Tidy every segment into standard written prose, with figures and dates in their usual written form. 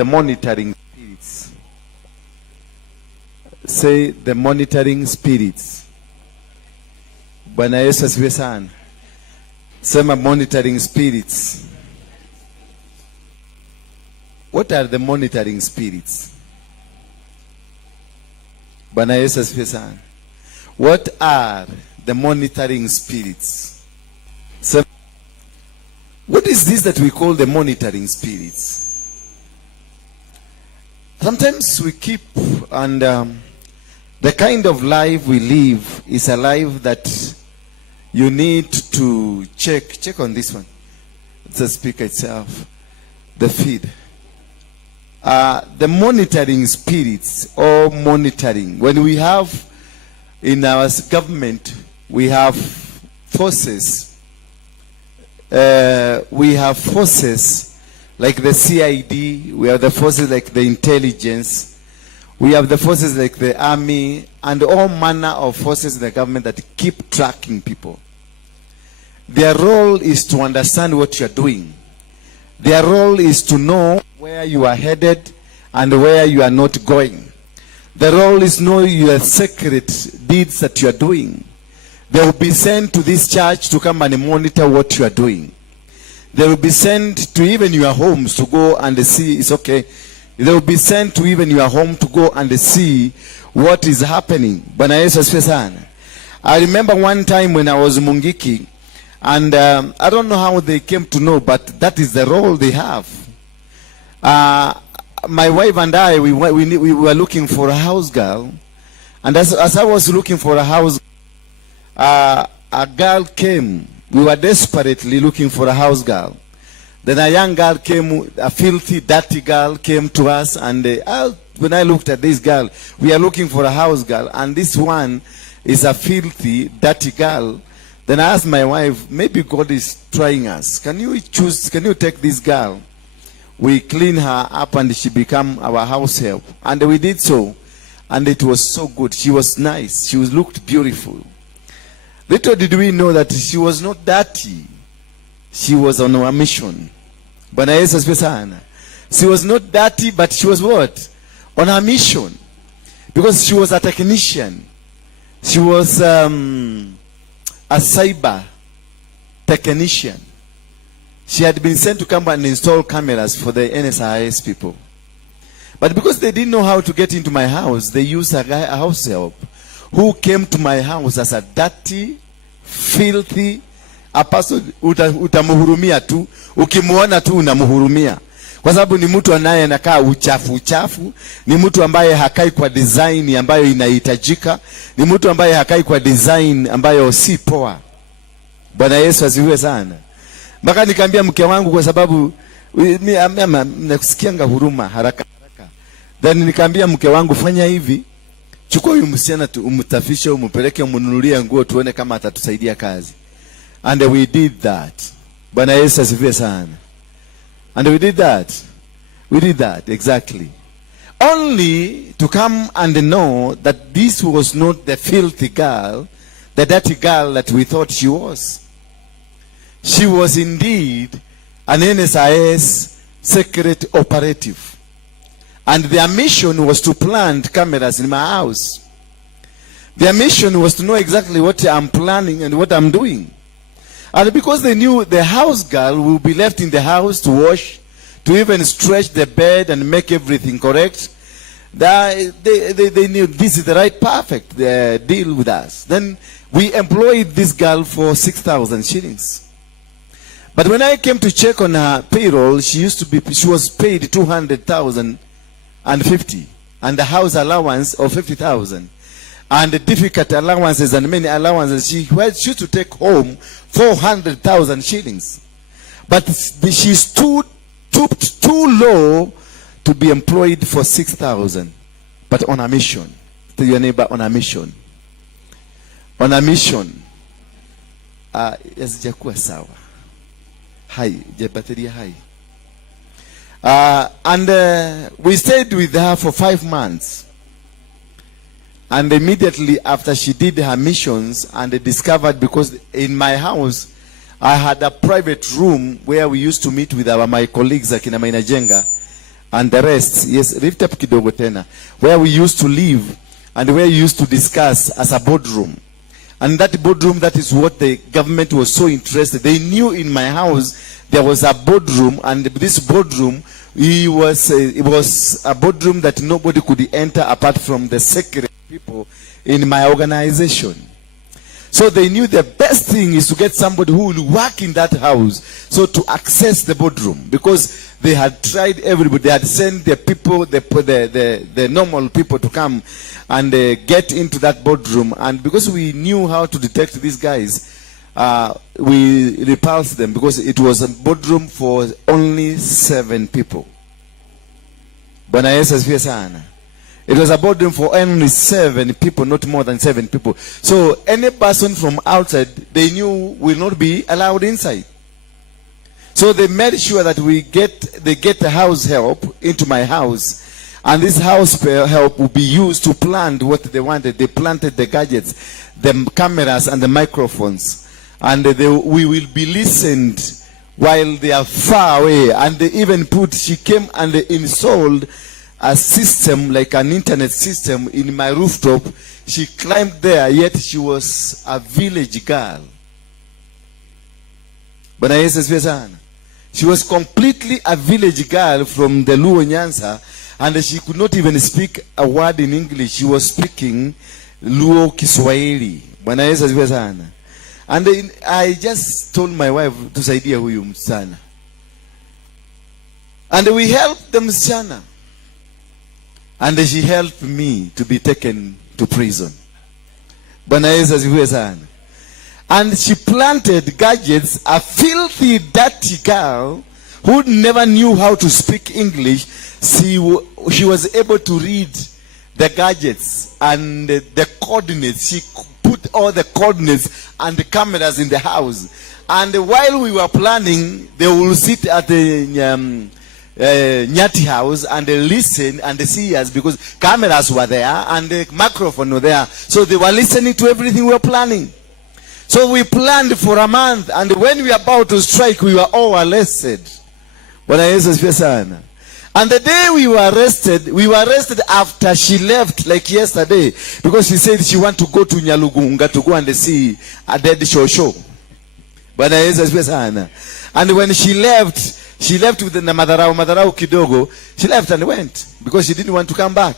the monitoring spirits. Say the monitoring spirits. Bwana Yesu asifiwe sana. Sema monitoring spirits. What are the monitoring spirits? Bwana Yesu asifiwe sana. What are the monitoring spirits? So, what is this that we call the monitoring spirits? Sometimes we keep, and the kind of life we live is a life that you need to check on this one. It's the speaker itself, the feed. The monitoring spirits or monitoring. When we have in our government, we have forces. We have forces like the CID. We have the forces like the intelligence. We have the forces like the army and all manner of forces in the government that keep tracking people. Their role is to understand what you are doing. Their role is to know where you are headed and where you are not going. The role is to know your secret deeds that you are doing. They will be sent to this church to come and monitor what you are doing. They will be sent to even your homes to go and see, it's okay. They will be sent to even your home to go and see what is happening. Bwana Yesu asifiwe sana. I remember one time when I was Mungiki, and I don't know how they came to know, but that is the role they have. My wife and I, we were looking for a house girl. And as I was looking for a house, a girl came. We were desperately looking for a house girl. Then a young girl came, a filthy, dirty girl came to us. And when I looked at this girl, we are looking for a house girl. And this one is a filthy, dirty girl. Then I asked my wife, maybe God is trying us. Can you take this girl? We clean her up and she became our house help. And we did so. And it was so good. She was nice. She looked beautiful. Little did we know that she was not dirty. She was on a mission. Bwana Yesu asifiwe sana. She was not dirty, but she was what? On a mission. Because she was a technician. She was a cyber technician. She had been sent to come and install cameras for the NSIS people. But because they didn't know how to get into my house, they used a house help who came to my house as a dirty, filthy, a person utamuhurumia tu, ukimuona tu unamuhurumia. Kwa sababu ni mtu anaye anakaa uchafu, ni mtu ambaye hakai kwa design ambayo inahitajika, ni mtu ambaye hakai kwa design ambayo si poa. Bwana Yesu asifiwe sana. Mpaka nikaambia mke wangu, kwa sababu nakusikianga huruma haraka. Then nikaambia mke wangu, fanya hivi, chukua huyu msichana umtafishe, umpeleke umnunulie nguo, tuone kama atatusaidia kazi. And we did that. Bwana Yesu asifiwe sana. And we did that. We did that, exactly. Only to come and know that this was not the filthy girl, the dirty girl that we thought she was. She was indeed an NSIS secret operative. And their mission was to plant cameras in my house. Their mission was to know exactly what I'm planning and what I'm doing. And because they knew the house girl will be left in the house to wash, to even stretch the bed and make everything correct, they knew this is the right perfect deal with us. Then we employed this girl for 6,000 shillings. But when I came to check on her payroll, she was paid 200,050 and the house allowance of 50,000. And the difficult allowances and many allowances, she used to take home 400,000 shillings. But she stooped too low to be employed for 6,000. But on a mission. Tell your neighbor, on a mission. On a mission. Yazijakuwa sawa. Hai, jabateria hai. And we stayed with her for 5 months. And immediately after she did her missions and discovered, because in my house I had a private room where we used to meet with my colleagues akina Mainajenga, and the rest. Yes, lift up kidogo tena. Where we used to live and where we used to discuss as a boardroom. And that boardroom, that is what the government was so interested. They knew in my house there was a boardroom, and this boardroom, it was a boardroom that nobody could enter apart from the sacred people in my organization. So they knew the best thing is to get somebody who will work in that house, so to access the boardroom, because they had tried everybody. They had sent the people, the normal people to come and get into that boardroom. And because we knew how to detect these guys, we repulsed them, because it was a boardroom for only 7 people. Bwana Yesu asifiwe sana. It was a boardroom for only 7 people, not more than 7 people. So any person from outside, they knew, will not be allowed inside. So they made sure that they get the house help into my house. And this house help will be used to plant what they wanted. They planted the gadgets, the cameras and the microphones. And we will be listened while they are far away. And they even she came and they installed a system, like an internet system, in my rooftop. She climbed there, yet she was a village girl. But she was completely a village girl from the Luo Nyanza, and she could not even speak a word in English. She was speaking Luo Kiswahili. And I just told my wife to saidia huyu msichana. And we helped the msichana. And she helped me to be taken to prison. And she planted gadgets. A filthy, dirty girl who never knew how to speak English. She was able to read the gadgets and the coordinates. She put all the coordinates and the cameras in the house. And while we were planning, they will sit at the Nyati house and they listen and they see us, because cameras were there and the microphone were there. So they were listening to everything we were planning. So we planned for a month, and when we were about to strike, we were all arrested. And the day we were arrested after she left, like yesterday, because she said she want to go to Nyalugunga to go and see a dead shosho. And when she left with the madarau kidogo. She left and went because she didn't want to come back.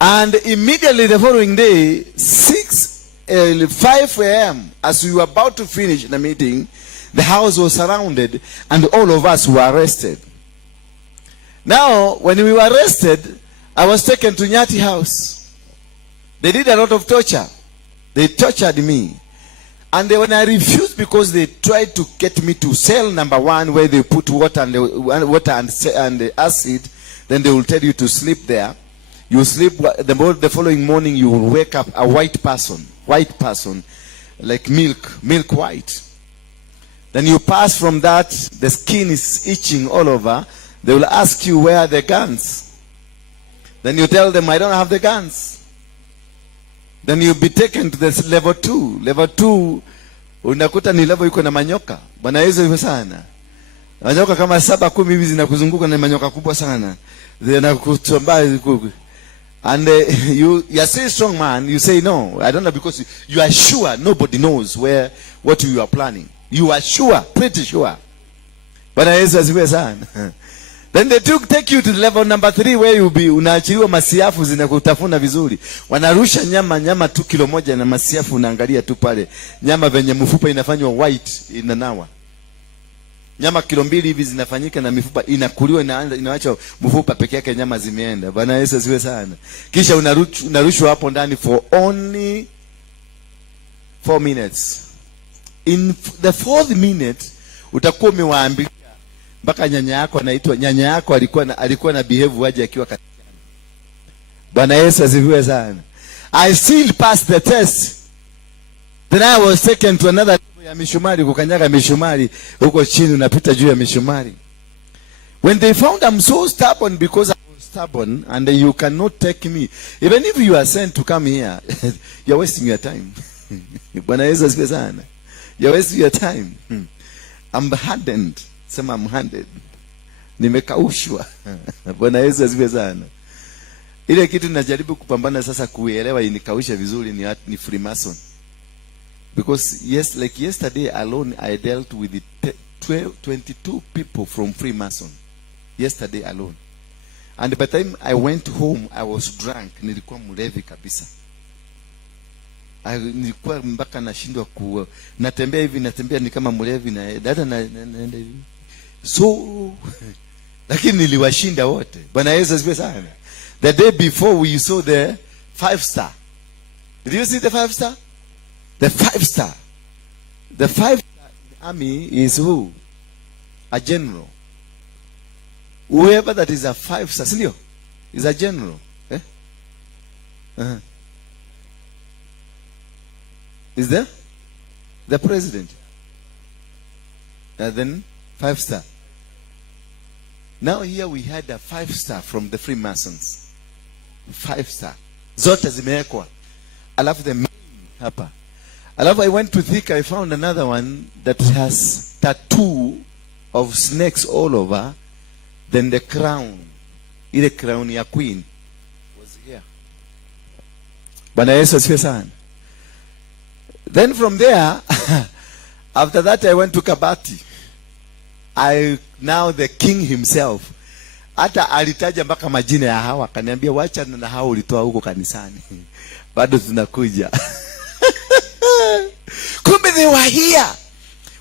And immediately the following day, 5 a.m., as we were about to finish the meeting, the house was surrounded and all of us were arrested. Now, when we were arrested, I was taken to Nyati house. They did a lot of torture. They tortured me. And when I refused, because they tried to get me to cell number 1, where they put water and acid, then they will tell you to sleep there. You sleep, the following morning you will wake up a white person, like milk white. Then you pass from that, the skin is itching all over. They will ask you, where are the guns? Then you tell them, I don't have the guns. Then you'll be taken to this level 2. Level 2, unakuta ni level yuko na manyoka. Bwana Yesu yuko sana. Manyoka kama 7-10 hivi zinakuzunguka, na manyoka kubwa sana. Zinakutomba. And you are saying strong man, you say no, I don't know, because you are sure nobody knows what you are planning. You are sure, pretty sure. Bwana Yesu asifiwe sana. Then they take you to level number 3, where you be unaachiliwa masiafu zinakutafuna vizuri. Wanarusha nyama 2 kilo moja na masiafu unaangalia tu pale. Nyama venye mfupa inafanywa white inanawa. Nyama kilo 2 hivi zinafanyika na mifupa inakuliwa, inaacha mfupa peke yake, nyama zimeenda. Bwana Yesu asiwe sana. Kisha unarushwa hapo ndani for only 4 minutes. In the 4th minute utakuwa umewaambia mpaka nyanya yako alikuwa na behave waje akiwa katika. Bwana Yesu asifiwe sana. I still passed the test. Then I was taken to another level ya mishumari, kukanyaga mishumari huko chini, unapita juu ya mishumari. When they found I'm so stubborn, because I was stubborn and you cannot take me, even if you are sent to come here, you're wasting your time. Bwana Yesu asifiwe sana. You're wasting your time. I'm hardened. I'm handed. nimekaushwa. Bwana Yesu asifiwe sana. Ile kitu ninajaribu kupambana sasa kuelewa inikausha vizuri ni Freemason. Because yes, like yesterday alone I dealt with 22 people from Freemason. Yesterday alone. And by the time I went home I was drunk. Nilikuwa mlevi kabisa. Nilikuwa mpaka nashindwa natembea hivi, natembea ni kama mlevi na dada naenda hivi. So lakini niliwashinda wote. Bwana Yesu asifiwe sana. The day before we saw the 5-star. Did you see the 5-star? The 5-star. The 5-star army is who? A general. Whoever that is a 5-star, sindio? Is a general. Eh? Is there? The president. And then 5-star. Now here we had a 5-star from the Freemasons. 5-star. Zote zimewekwa. Alafu the main hapa. Alafu I went to think I found another one that has tattoo of snakes all over. Then the crown. Ile crown ya queen was here. Bwana Yesu asifiwe sana. Then from there, after that I went to Kabati. Now the king himself. Hata alitaja mpaka majina ya hawa. Akaniambia wacha na hao ulitoa huko kanisani. Bado tunakuja. Kumbe they were here.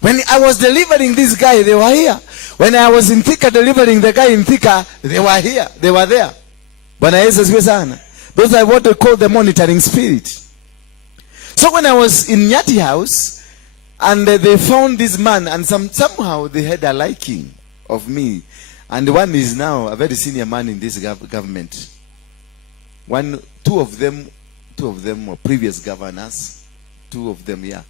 When I was delivering this guy, they were here. When I was in Thika delivering the guy in Thika, they were here. They were there. Bwana Yesu asifiwe sana. Those are what they call the monitoring spirit. So when I was in Nyati house, and they found this man, and somehow they had a liking of me. And one is now a very senior man in this government. Two of them were previous governors. Two of them, yeah,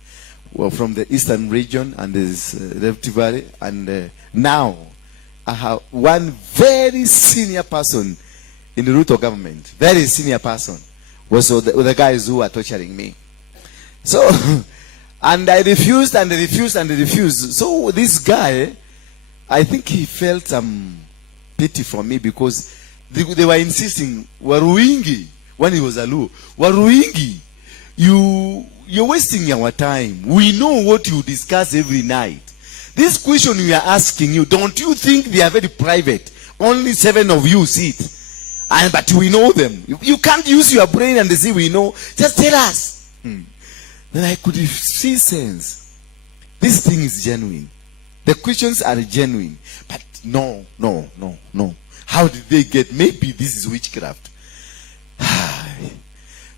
were from the eastern region and this Rift Valley. And now I have one very senior person in the root of government. Very senior person was the guys who are torturing me. So, and I refused and refused and refused. So this guy, I think he felt some pity for me because they were insisting, Waruinge, when he was a Luo, Waruinge, you're wasting our time. We know what you discuss every night. This question we are asking you, don't you think they are very private? Only 7 of you sit. But we know them. You can't use your brain and say we know. Just tell us. Then I could see sense. This thing is genuine. The questions are genuine. But no. How did they get? Maybe this is witchcraft.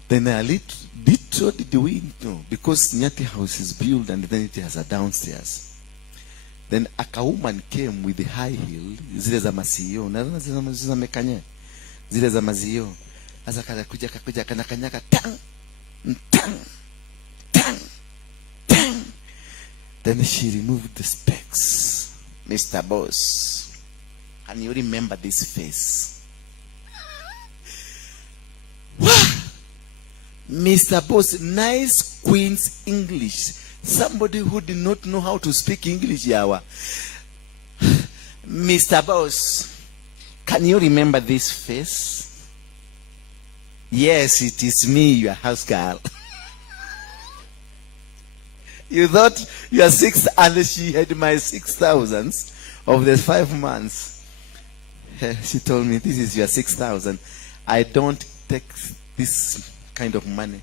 Then I literally did we know? Because Nyati house is built and then it has a downstairs. Then a woman came with the high heel. Zile za masio. Na zile za mekanye. Zile za mazio. Asa kakuja kanakanyaka. Tang. Then she removed the specs. Mr. Boss, can you remember this face? Mr. Boss, nice Queen's English. Somebody who did not know how to speak English, yawa. Mr. Boss, can you remember this face? Yes, it is me, your house girl. You thought you are 6, and she had my 6,000 of the 5 months. She told me, this is your 6,000. I don't take this kind of money.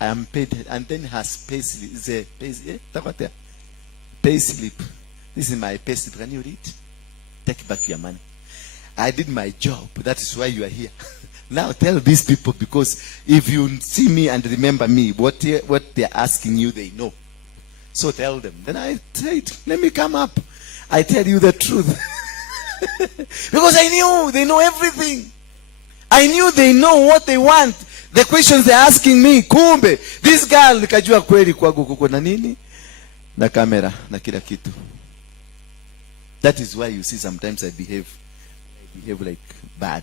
I am paid, and then her pay slip. Pay slip. This is my pay slip. Can you read? Take back your money. I did my job. That is why you are here. Now tell these people, because if you see me and remember me, what they're asking you, they know. So tell them. Then I said, let me come up. I tell you the truth. Because I knew they know everything. I knew they know what they want. The questions they're asking me, kumbe, this girl, nikajua kweli kwangu kuko na nini? Na kamera, na kila kitu. That is why you see sometimes I behave like bad.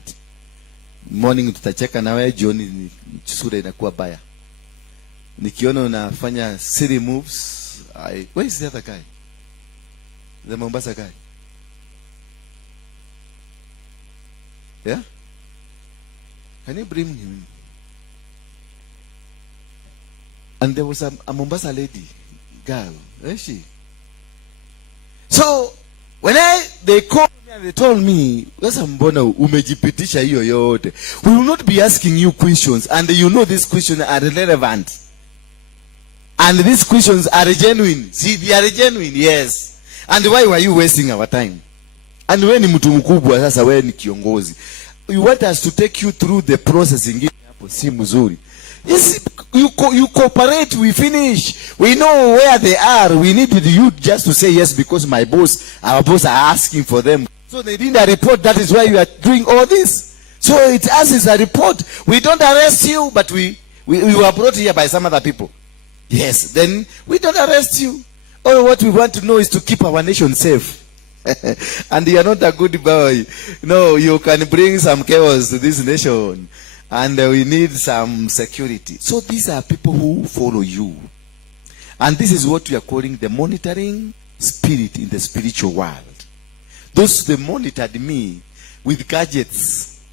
Morning tutacheka na wewe, jioni sura inakuwa baya. Nikiona unafanya silly moves, where is the other guy? The Mombasa guy. Yeah? Can you bring him? And there was a Mombasa lady, girl. Where is she? So, when they called me and they told me, mbona umejipitisha hiyo yote. We will not be asking you questions, and you know these questions are relevant. And these questions are genuine. See, they are genuine, yes. And why were you wasting our time? And when ni mtu mkubwa sasa, wewe ni kiongozi. You want us to take you through the process ingine hapo si mzuri. Yes, you cooperate, we finish. We know where they are. We needed you just to say yes because our boss are asking for them. So they did a report. That is why you are doing all this. So it as a report. We don't arrest you, but we were brought here by some other people. Yes, then we don't arrest you. All what we want to know is to keep our nation safe. And you are not a good boy. No, you can bring some chaos to this nation. And we need some security. So these are people who follow you. And this is what we are calling the monitoring spirit in the spiritual world. Those, they monitored me with gadgets.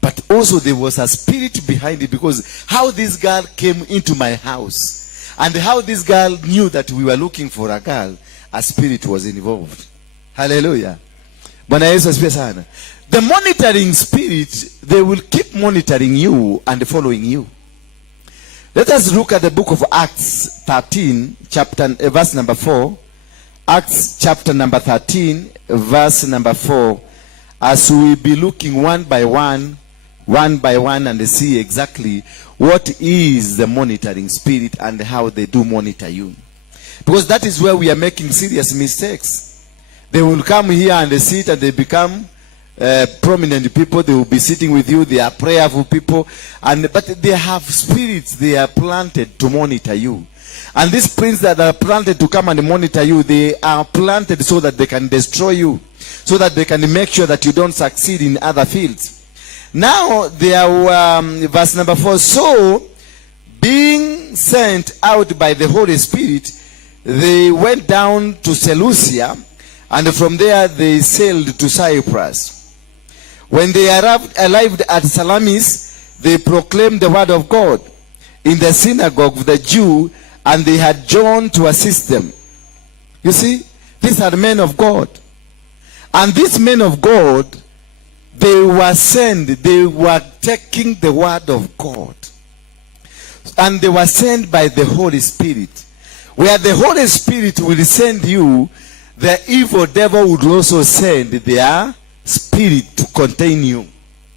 But also there was a spirit behind it, because how this girl came into my house and how this girl knew that we were looking for a girl, a spirit was involved. Hallelujah. Bwana Yesu asifiwe sana. The monitoring spirit, they will keep monitoring you and following you. Let us look at the book of Acts 13, verse number 4. Acts chapter number 13, verse number 4. As we be looking one by one, and see exactly what is the monitoring spirit and how they do monitor you. Because that is where we are making serious mistakes. They will come here and they sit and they become prominent people. They will be sitting with you. They are prayerful people, but they have spirits. They are planted to monitor you. And these spirits that are planted to come and monitor you, they are planted so that they can destroy you, so that they can make sure that you don't succeed in other fields. Now, verse number 4. So, being sent out by the Holy Spirit, they went down to Seleucia, and from there they sailed to Cyprus. When they arrived at Salamis, they proclaimed the word of God in the synagogue of the Jew, and they had John to assist them. You see, these are men of God. And these men of God, they were sent, they were taking the word of God. And they were sent by the Holy Spirit. Where the Holy Spirit will send you, the evil devil would also send their spirit to contain you.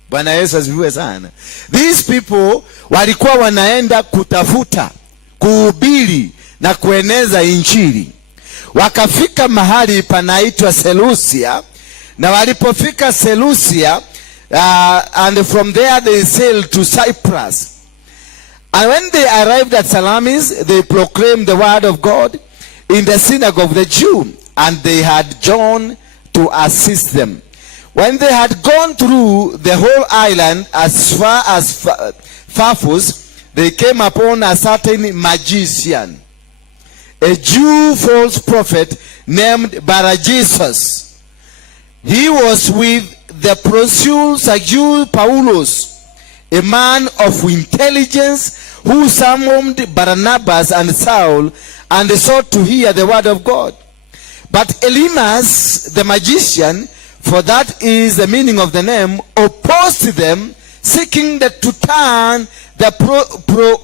Bwana Yesu asifiwe sana. These people walikuwa wanaenda kutafuta, kuhubiri na kueneza injili. Wakafika mahali panaitwa Seleucia, na walipofika Seleucia, and from there they sailed to Cyprus. And when they arrived at Salamis, they proclaimed the word of God in the synagogue of the Jew, and they had John to assist them. When they had gone through the whole island as far as Paphos, they came upon a certain magician, a Jew false prophet named Bar-Jesus. He was with the proconsul Sergius Paulus, a man of intelligence, who summoned Barnabas and Saul and sought to hear the word of God. But Elymas, the magician, for that is the meaning of the name, opposed them, seeking to turn the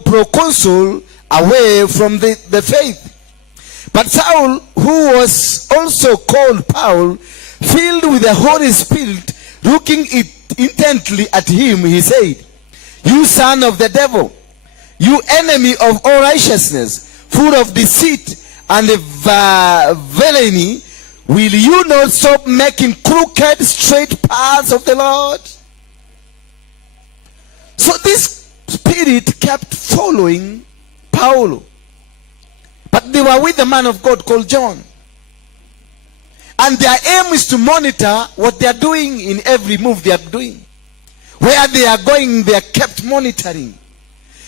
proconsul away from the faith. But Saul, who was also called Paul, filled with the Holy Spirit, looking intently at him, he said, "You son of the devil, you enemy of all righteousness, full of deceit and villainy, will you not stop making crooked, straight paths of the Lord?" So this spirit kept following Paul. But they were with the man of God called John. And their aim is to monitor what they are doing in every move they are doing. Where they are going, they are kept monitoring.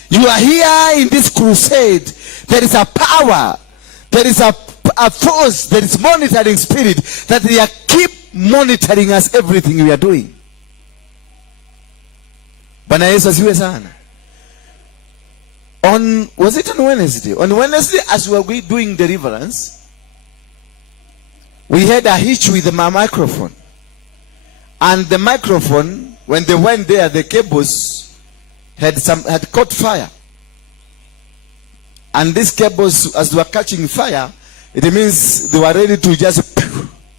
You are here in this crusade. There is a power. There is a force. There is monitoring spirit that they are keep monitoring us, everything we are doing. Bwana Yesu asiwe sana. Was it on Wednesday? On Wednesday, as we were doing deliverance, we had a hitch with my microphone. And the microphone, when they went there, the cables had caught fire. And these cables, as they were catching fire, it means they were ready to just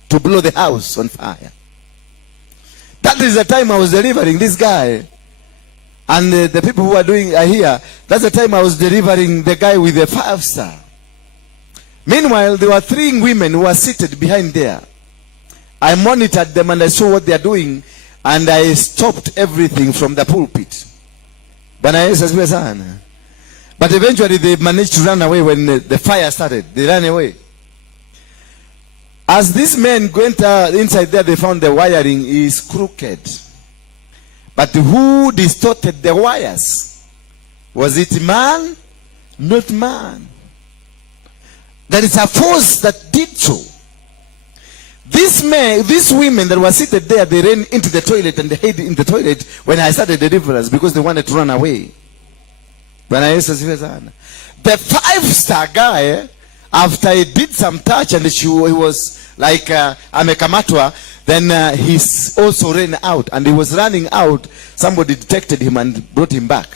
to blow the house on fire. That is the time I was delivering this guy. And the people who are doing here, that's the time I was delivering the guy with the 5-star. Meanwhile, there were 3 women who were seated behind there. I monitored them and I saw what they are doing, and I stopped everything from the pulpit. But eventually they managed to run away when the fire started. They ran away. As these men went inside there, they found the wiring is crooked. But who distorted the wires? Was it man? Not man. There is a force that did so. These women that were seated there, they ran into the toilet and they hid in the toilet when I started the deliverance because they wanted to run away. The 5-star guy, after he did some touch and he was like amekamatwa, then he also ran out, and he was running out. Somebody detected him and brought him back.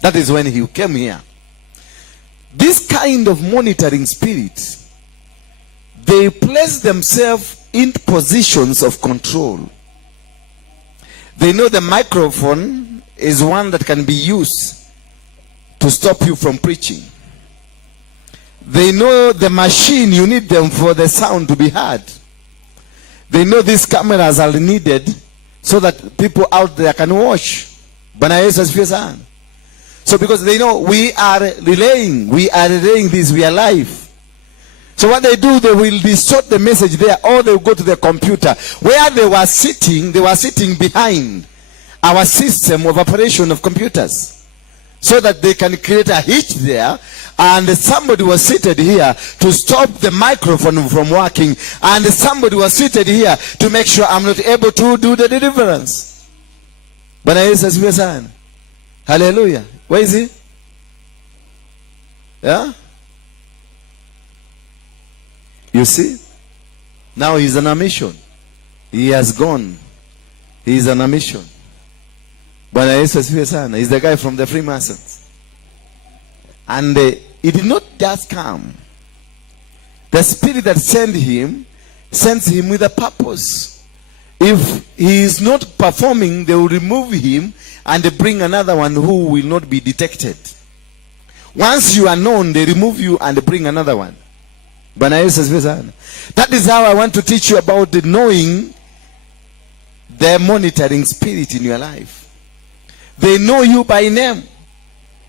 That is when he came here. This kind of monitoring spirit, they place themselves in positions of control. They know the microphone is one that can be used to stop you from preaching. They know the machine, you need them for the sound to be heard. They know these cameras are needed so that people out there can watch. So because they know we are relaying this, we are live. So what they do, they will distort the message there, or they will go to the computer. Where they were sitting behind our system of operation of computers, so that they can create a hitch there, and somebody was seated here to stop the microphone from working, and somebody was seated here to make sure I'm not able to do the deliverance. But hallelujah. Where is he? Yeah? You see? Now he's on a mission. He has gone. He's on a mission. But he's the guy from the Freemasons. And it did not just come. The spirit that sends him with a purpose. If he is not performing, they will remove him and bring another one who will not be detected. Once you are known, they remove you and bring another one. That is how I want to teach you about knowing the monitoring spirit in your life. They know you by name.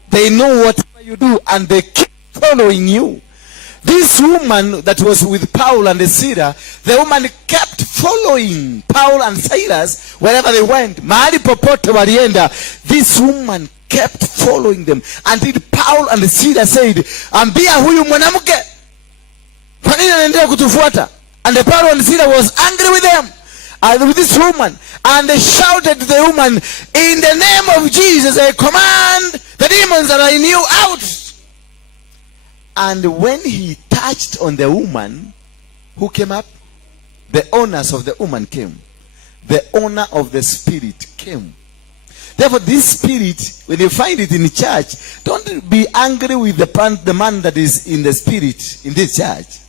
They know whatever you do, and they keep following you. This woman that was with Paul and Silas, the woman kept following Paul and Silas wherever they went. Mahali popote walienda, this woman kept following them until Paul and Silas said, ambia huyu mwanamke, kwa nini anaendelea kutufuata? And Paul and Silas was angry with them, with this woman, and they shouted to the woman, in the name of Jesus, I command the demons that are in you out. And when he touched on the woman, who came up? The owners of the woman came. The owner of the spirit came. Therefore, this spirit, when you find it in the church, don't be angry with the man that is in the spirit in this church.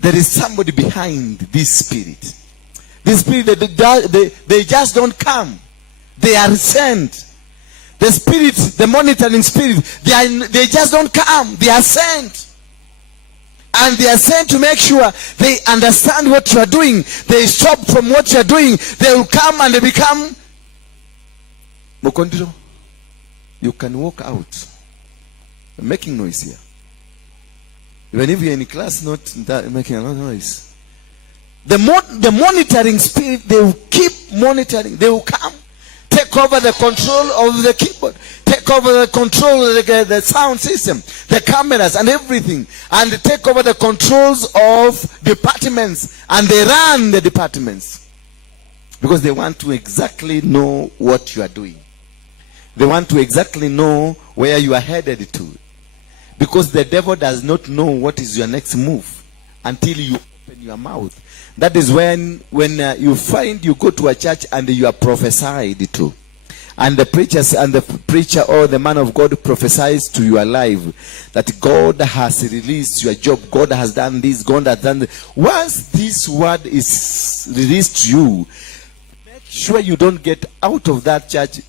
There is somebody behind this spirit. This spirit, they just don't come. They are sent. The spirit, the monitoring spirit, they just don't come. They are sent. And they are sent to make sure they understand what you are doing. They stop from what you are doing. They will come and they become Mokondiro. You can walk out. I'm making noise here. Even if you're in class, not making a lot of noise. The monitoring spirit, they will keep monitoring. They will come. Take over the control of the keyboard. Take over the control of the sound system, the cameras and everything. And they take over the controls of departments. And they run the departments. Because they want to exactly know what you are doing. They want to exactly know where you are headed to. Because the devil does not know what is your next move until you open your mouth. That is when you find you go to a church and you are prophesied to. And the preacher or the man of God prophesies to your life that God has released your job, God has done this, God has done this. Once this word is released to you, make sure you don't get out of that church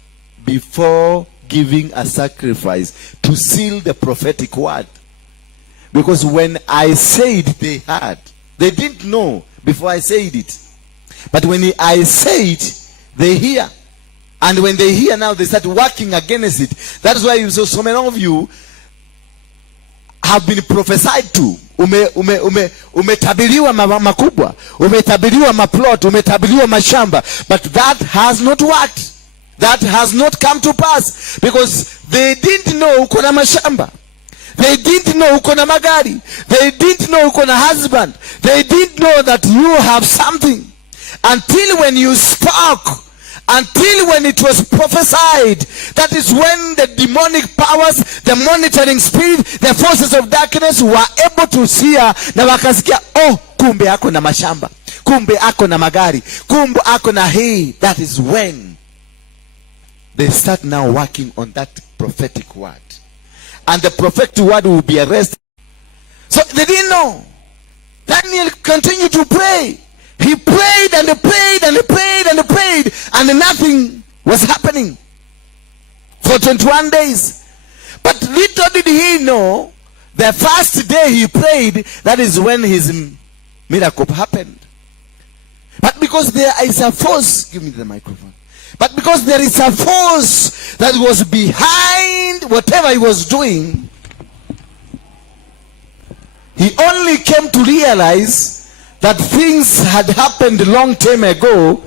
before giving a sacrifice to seal the prophetic word. Because when I said, they heard. They didn't know before I said it. But when I say it, they hear. And when they hear now, they start working against it. That's why you saw so many of you have been prophesied to. Umetabiriwa makubwa, umetabiriwa maplot, umetabiriwa mashamba, but that has not worked. That has not come to pass because they didn't know uko na mashamba. They didn't know uko na magari. They didn't know uko na husband. They didn't know that you have something until when you spoke. Until when it was prophesied. That is when the demonic powers, the monitoring spirit, the forces of darkness were able to see na wakasikia, oh, kumbe ako na mashamba, kumbe ako na magari, kumbe ako na hii. That is when they start now working on that prophetic word. And the prophetic word will be arrested. So they didn't know. Daniel continued to pray. He prayed and he prayed and he prayed and he prayed, and nothing was happening for 21 days. But little did he know, the first day he prayed, that is when his miracle happened. But because there is a force, give me the microphone. But because there is a force that was behind whatever he was doing, he only came to realize that things had happened long time ago.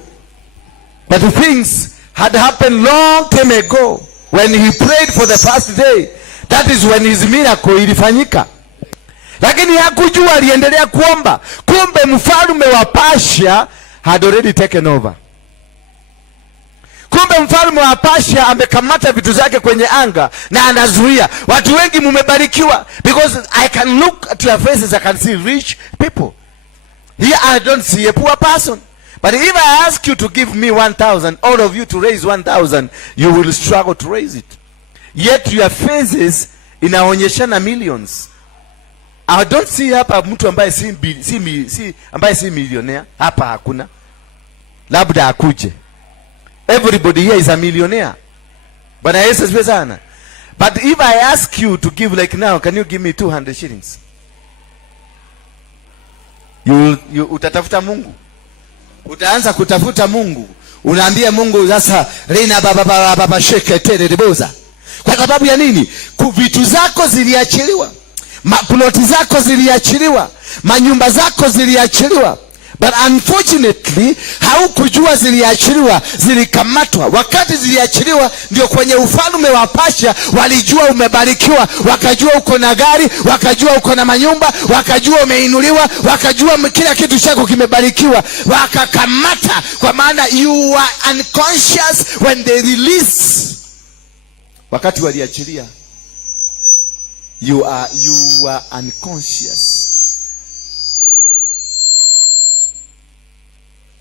But things had happened long time ago when he prayed for the first day. That is when his miracle ilifanyika. Lakini hakujua, aliendelea kuomba. Kumbe mfalme wa Persia had already taken over. Kumbe mfalme wa Persia amekamata vitu zake kwenye anga na anazuia. Watu wengi mumebarikiwa because I can look at your faces, I can see rich people. Here I don't see a poor person. But if I ask you to give me 1,000, all of you to raise 1,000, you will struggle to raise it. Yet your faces inaonyeshana millions. I don't see hapa mtu ambaye si millionaire. Hapa hakuna. Labda akuje. Everybody here is a millionaire. But I asifiwe sana. But if I ask you to give like now, can you give me 200 shillings? Utatafuta Mungu. Utaanza kutafuta Mungu. Unaambia Mungu sasa reina baba sheke tele riboza. Kwa sababu ya nini? Vitu zako ziliachiliwa. Maploti zako ziliachiliwa. Manyumba zako ziliachiliwa. But unfortunately, haukujua ziliachiliwa, zilikamatwa. Wakati ziliachiliwa, ndio kwenye ufalme wa Persia walijua umebarikiwa, wakajua uko na gari, wakajua uko na manyumba, wakajua umeinuliwa, wakajua kila kitu chako kimebarikiwa, wakakamata. Kwa maana you were unconscious when they release. Wakati waliachilia, you were unconscious.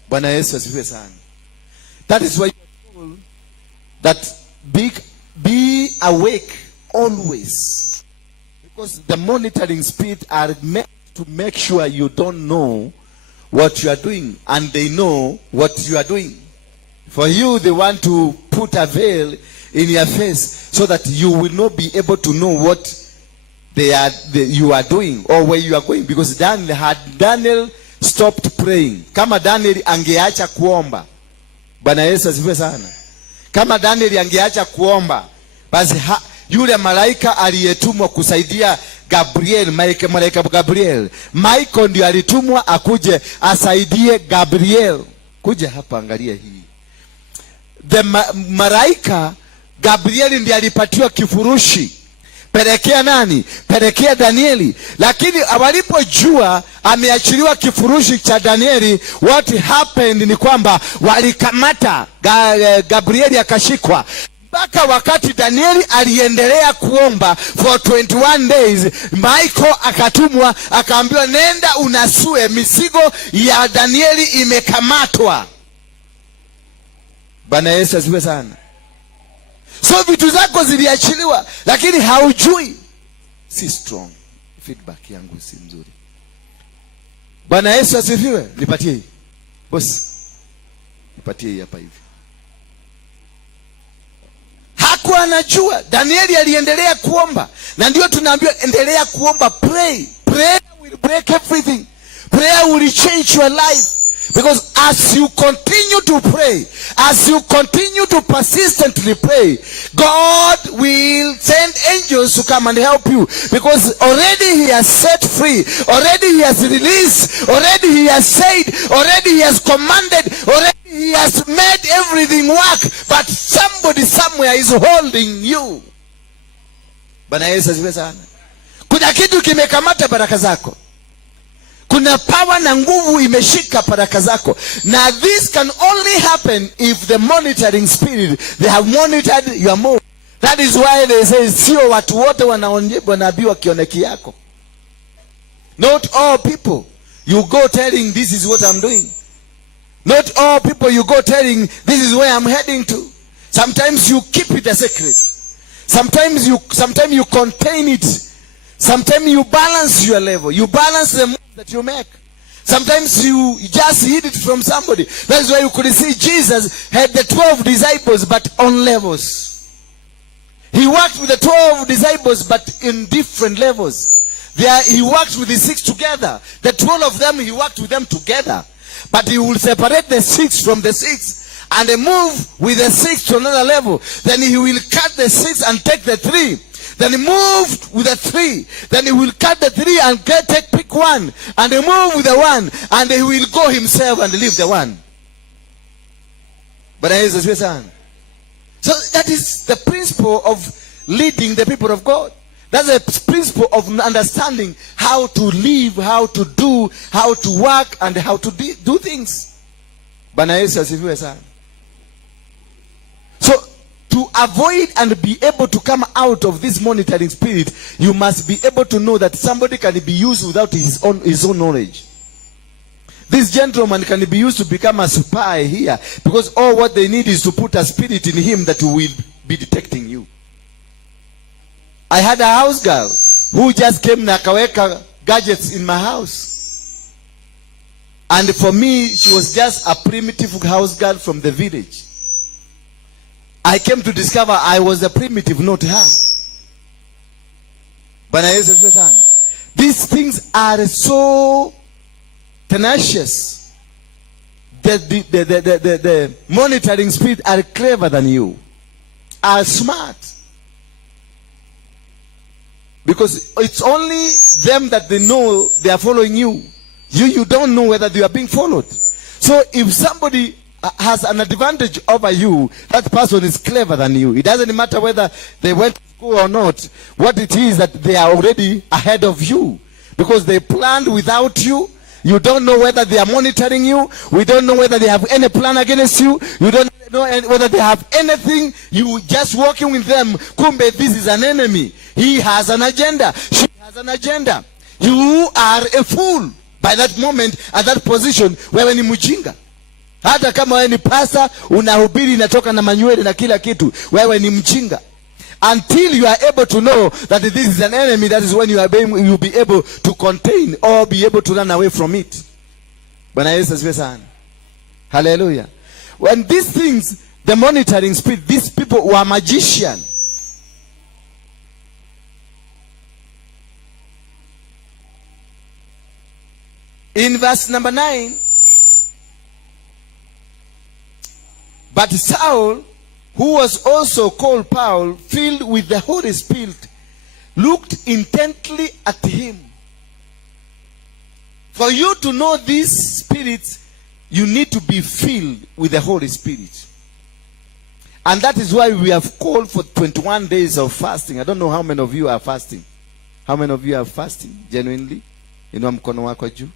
Bwana Yesu asifiwe sana. That is why you are told that be awake always. Because the monitoring spirit are meant to make sure you don't know what you are doing, and they know what you are doing. For you, they want to put a veil in your face so that you will not be able to know what you are doing or where you are going. Because Daniel stopped praying. Kama Daniel angeacha kuomba, Bwana Yesu asifiwe sana. Kama Daniel angeacha kuomba, basi yule malaika aliyetumwa kusaidia Gabriel, malaika Gabriel, Michael ndio alitumwa akuje asaidie Gabriel. Kuja hapa, angalia hii. The malaika Gabriel ndiye alipatiwa kifurushi. Pelekea nani? Pelekea Danieli. Lakini walipojua ameachiliwa kifurushi cha Danieli, what happened ni kwamba walikamata Gabrieli akashikwa. mpaka wakati Danieli aliendelea kuomba for 21 days, Michael akatumwa akaambiwa, nenda unasue, misigo ya Danieli imekamatwa. Bwana Yesu asifiwe sana. So vitu zako ziliachiliwa, lakini haujui. Si strong. Feedback yangu si nzuri. Bwana Yesu asifiwe. Nipatie hii. Boss. Nipatie hii hapa hivi. Hakuwa anajua. Danieli aliendelea kuomba. Na ndio tunaambiwa endelea kuomba, pray. Prayer will break everything. Prayer will change your life. Because as you continue to pray, as you continue to persistently pray, God will send angels to come and help you. Because already he has set free, already he has released, already he has said, already he has commanded, already he has made everything work. But somebody somewhere is holding you. Bwana Yesu asifiwe sana. Kuna kitu kimekamata baraka zako. Kuna power na nguvu imeshika baraka zako. Now this can only happen if the monitoring spirit, they have monitored your move. That is why they say, sio watu wote wanaambiwa kioneki yako. Not all people you go telling this is what I'm doing. Not all people you go telling this is where I'm heading to. Sometimes you keep it a secret. Sometimes you contain it. Sometimes you balance your level. You balance the move that you make. Sometimes you just hid it from somebody. That's why you could see Jesus had the 12 disciples, but on levels. He worked with the 12 disciples, but in different levels. There, he worked with the 6 together. The 12 of them, he worked with them together. But he will separate the 6 from the 6. And they move with the 6 to another level. Then he will cut the 6 and take the 3. Then he moved with the 3. Then he will cut the 3 and pick 1. And he move with the 1. And he will go himself and leave the 1. But I so that is the principle of leading the people of God. That's the principle of understanding how to live, how to do, how to work, and how to do things. So to avoid and be able to come out of this monitoring spirit, you must be able to know that somebody can be used without his own knowledge. This gentleman can be used to become a spy here, because all what they need is to put a spirit in him that will be detecting you. I had a house girl who just came na akaweka gadgets in my house. And for me, she was just a primitive house girl from the village. I came to discover I was a primitive, not her. But these things are so tenacious. The monitoring spirit are clever than you, are smart. Because it's only them that they know they are following you. You don't know whether they are being followed. So if somebody has an advantage over you, that person is clever than you. It doesn't matter whether they went to school or not. What it is that they are already ahead of you. Because they planned without you. You don't know whether they are monitoring you. We don't know whether they have any plan against you. You don't know whether they have anything. You just working with them. Kumbe, this is an enemy. He has an agenda. She has an agenda. You are a fool by that moment, at that position. Wewe ni mjinga. Hata kama wewe ni pasta, unahubiri inatoka na manywele na kila kitu, wewe ni mjinga. Until you are able to know that this is an enemy, that is when you'll be able to contain or be able to run away from it. Bwana Yesu asifiwe sana. Hallelujah. When these things, the monitoring spirit, these people were magicians. In verse number 9, but Saul, who was also called Paul, filled with the Holy Spirit, looked intently at him. For you to know these spirits, you need to be filled with the Holy Spirit. And that is why we have called for 21 days of fasting. I don't know how many of you are fasting. How many of you are fasting genuinely? Inua mkono wako juu.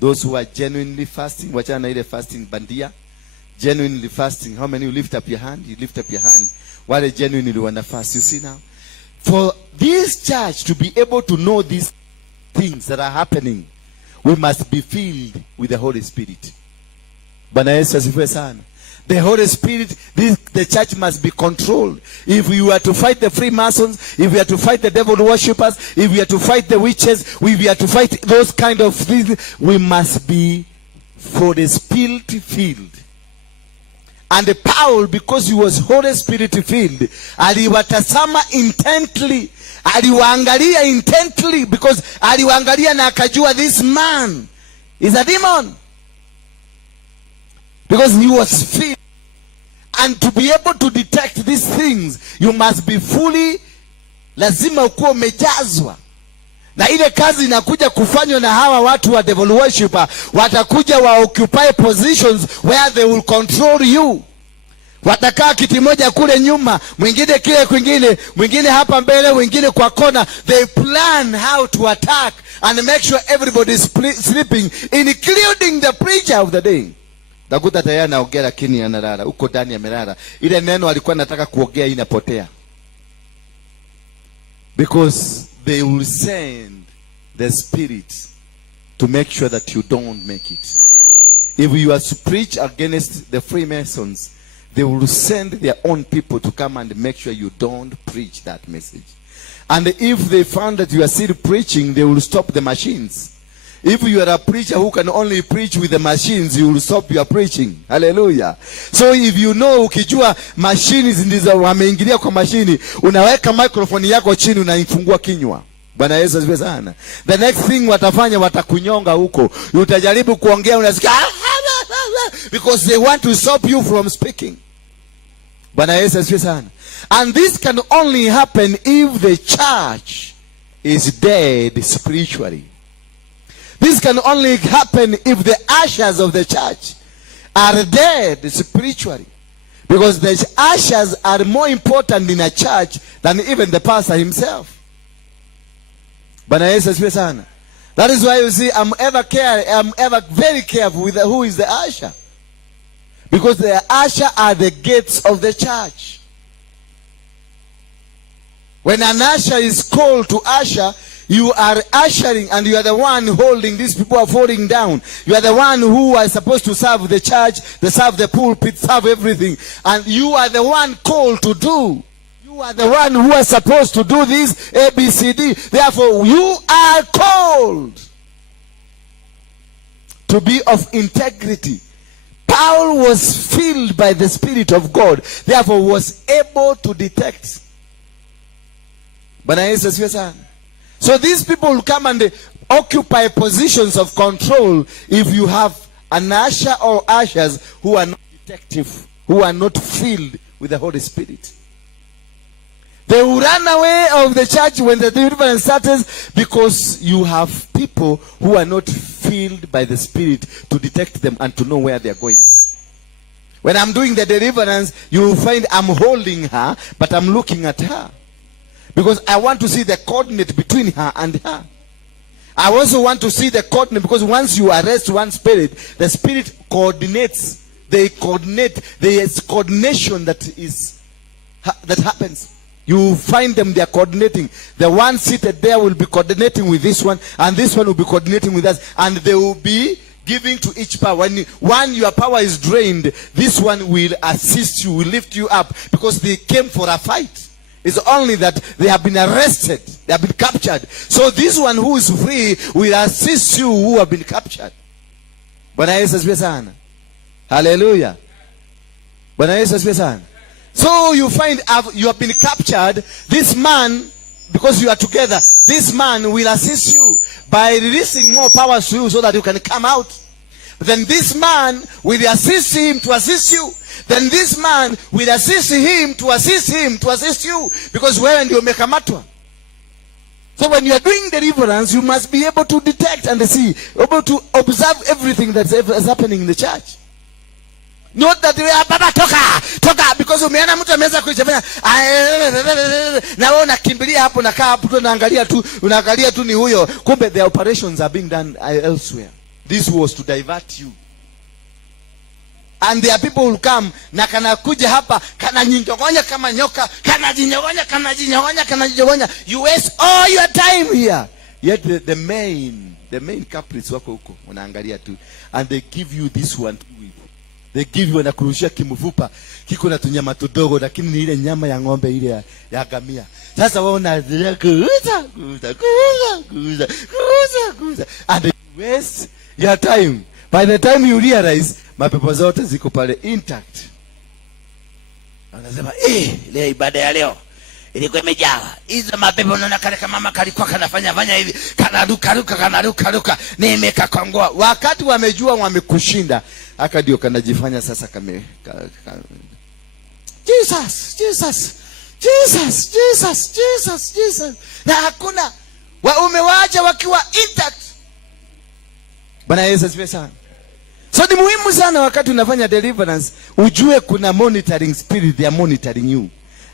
Those who are genuinely fasting, wachana na ile fasting bandia. Genuinely fasting. How many you lift up your hand? You lift up your hand. While genuinely want to fast. You see now? For this church to be able to know these things that are happening, we must be filled with the Holy Spirit. Bwana Yesu asifiwe sana. The Holy Spirit, the church must be controlled. If we were to fight the Freemasons, if we are to fight the devil worshippers, if we are to fight the witches, if we are to fight those kind of things, we must be for the Spirit filled. And Paul, because he was Holy Spirit filled, aliwatazama intently, aliwaangalia intently, because aliwaangalia na akajua this man is a demon. Because he was filled. And to be able to detect these things, you must be fully, lazima ukuwa umejazwa. Na ile kazi inakuja kufanywa na hawa watu wa devil worshipper, watakuja wa occupy positions where they will control you. Watakaa kiti moja kule nyuma, mwingine kile kwingine, mwingine hapa mbele, mwingine kwa kona. They plan how to attack and make sure everybody is sleeping, including the preacher of the day. Takuta tayari anaongea lakini analala. Uko ndani amelala. Ile neno alikuwa anataka kuongea inapotea. Because they will send the spirit to make sure that you don't make it. If you are to preach against the Freemasons, they will send their own people to come and make sure you don't preach that message. And if they found that you are still preaching, they will stop the machines. If you are a preacher who can only preach with the machines, you will stop your preaching. Hallelujah. So if you know, ukijua machines ndizo wameingilia kwa machine, unaweka microphone yako chini, unaifungua kinywa. Bwana Yesu asifiwe sana. The next thing watafanya, watakunyonga huko. Utajaribu kuongea, unasikia because they want to stop you from speaking. Bwana Yesu asifiwe sana. And this can only happen if the church is dead spiritually. This can only happen if the ushers of the church are dead spiritually. Because the ushers are more important in a church than even the pastor himself. Bwana Yesu asifiwe sana. That is why you see, I'm ever very careful with who is the usher. Because the usher are the gates of the church. When an usher is called to usher, you are ushering and you are the one holding. These people are falling down. You are the one who are supposed to serve the church, they serve the pulpit, serve everything. And you are the one called to do. You are the one who are supposed to do this ABCD. Therefore, you are called to be of integrity. Paul was filled by the Spirit of God. Therefore, was able to detect. Bwana Yesu asifiwe sana. So these people will come and occupy positions of control if you have an usher or ushers who are not detective, who are not filled with the Holy Spirit. They will run away of the church when the deliverance starts because you have people who are not filled by the Spirit to detect them and to know where they are going. When I'm doing the deliverance, you will find I'm holding her, but I'm looking at her. Because I want to see the coordinate between her and her. I also want to see the coordinate, because once you arrest one spirit, the spirit coordinates. They coordinate. There is coordination that happens. You find them, they are coordinating. The one seated there will be coordinating with this one, and this one will be coordinating with us, and they will be giving to each power. When your power is drained, this one will assist you, will lift you up, because they came for a fight. It's only that they have been arrested, they have been captured. So this one who is free will assist you who have been captured. Bwana Yesu asifiwe sana. Hallelujah. Bwana Yesu asifiwe sana. So you find you have been captured. This man, because you are together, this man will assist you by releasing more powers to you so that you can come out. Then this man will assist him to assist you. Then this man will assist him to assist you. Because wewe ndio umekamatwa. So when you are doing deliverance, you must be able to detect and see, able to observe everything that is happening in the church. Not that baba toka because umeona mtu ameweza kuchafanya na wewe unakimbilia hapo na kaa hapo tu unaangalia tu ni huyo, kumbe the operations are being done elsewhere. This was to divert you. And there are people who come na kana kuja hapa kana jinyogonya kama nyoka, kana jinyogonya. You waste all your time here. Yet the main culprits wako huko unaangalia tu, and they give you this one. They give you na kurushia kimfupa kiko na tunyama tudogo, lakini ni ile nyama ya ng'ombe ile ya gamia. Sasa wao unaendelea kuuza and you waste your time. By the time you realize mapepo zote ziko pale intact. Anasema leo ibada ya leo ilikuwa imejaa hizo mapepo. Unaona kale kama mama kalikuwa kanafanya hivi, kanaruka nimekakongoa. Wakati wamejua wamekushinda, aka ndio kanajifanya sasa Jesus. Na hakuna umewaacha wakiwa intact. Bwana Yesu asifiwe sana. So ni muhimu sana wakati unafanya deliverance ujue kuna monitoring spirit. They are monitoring you.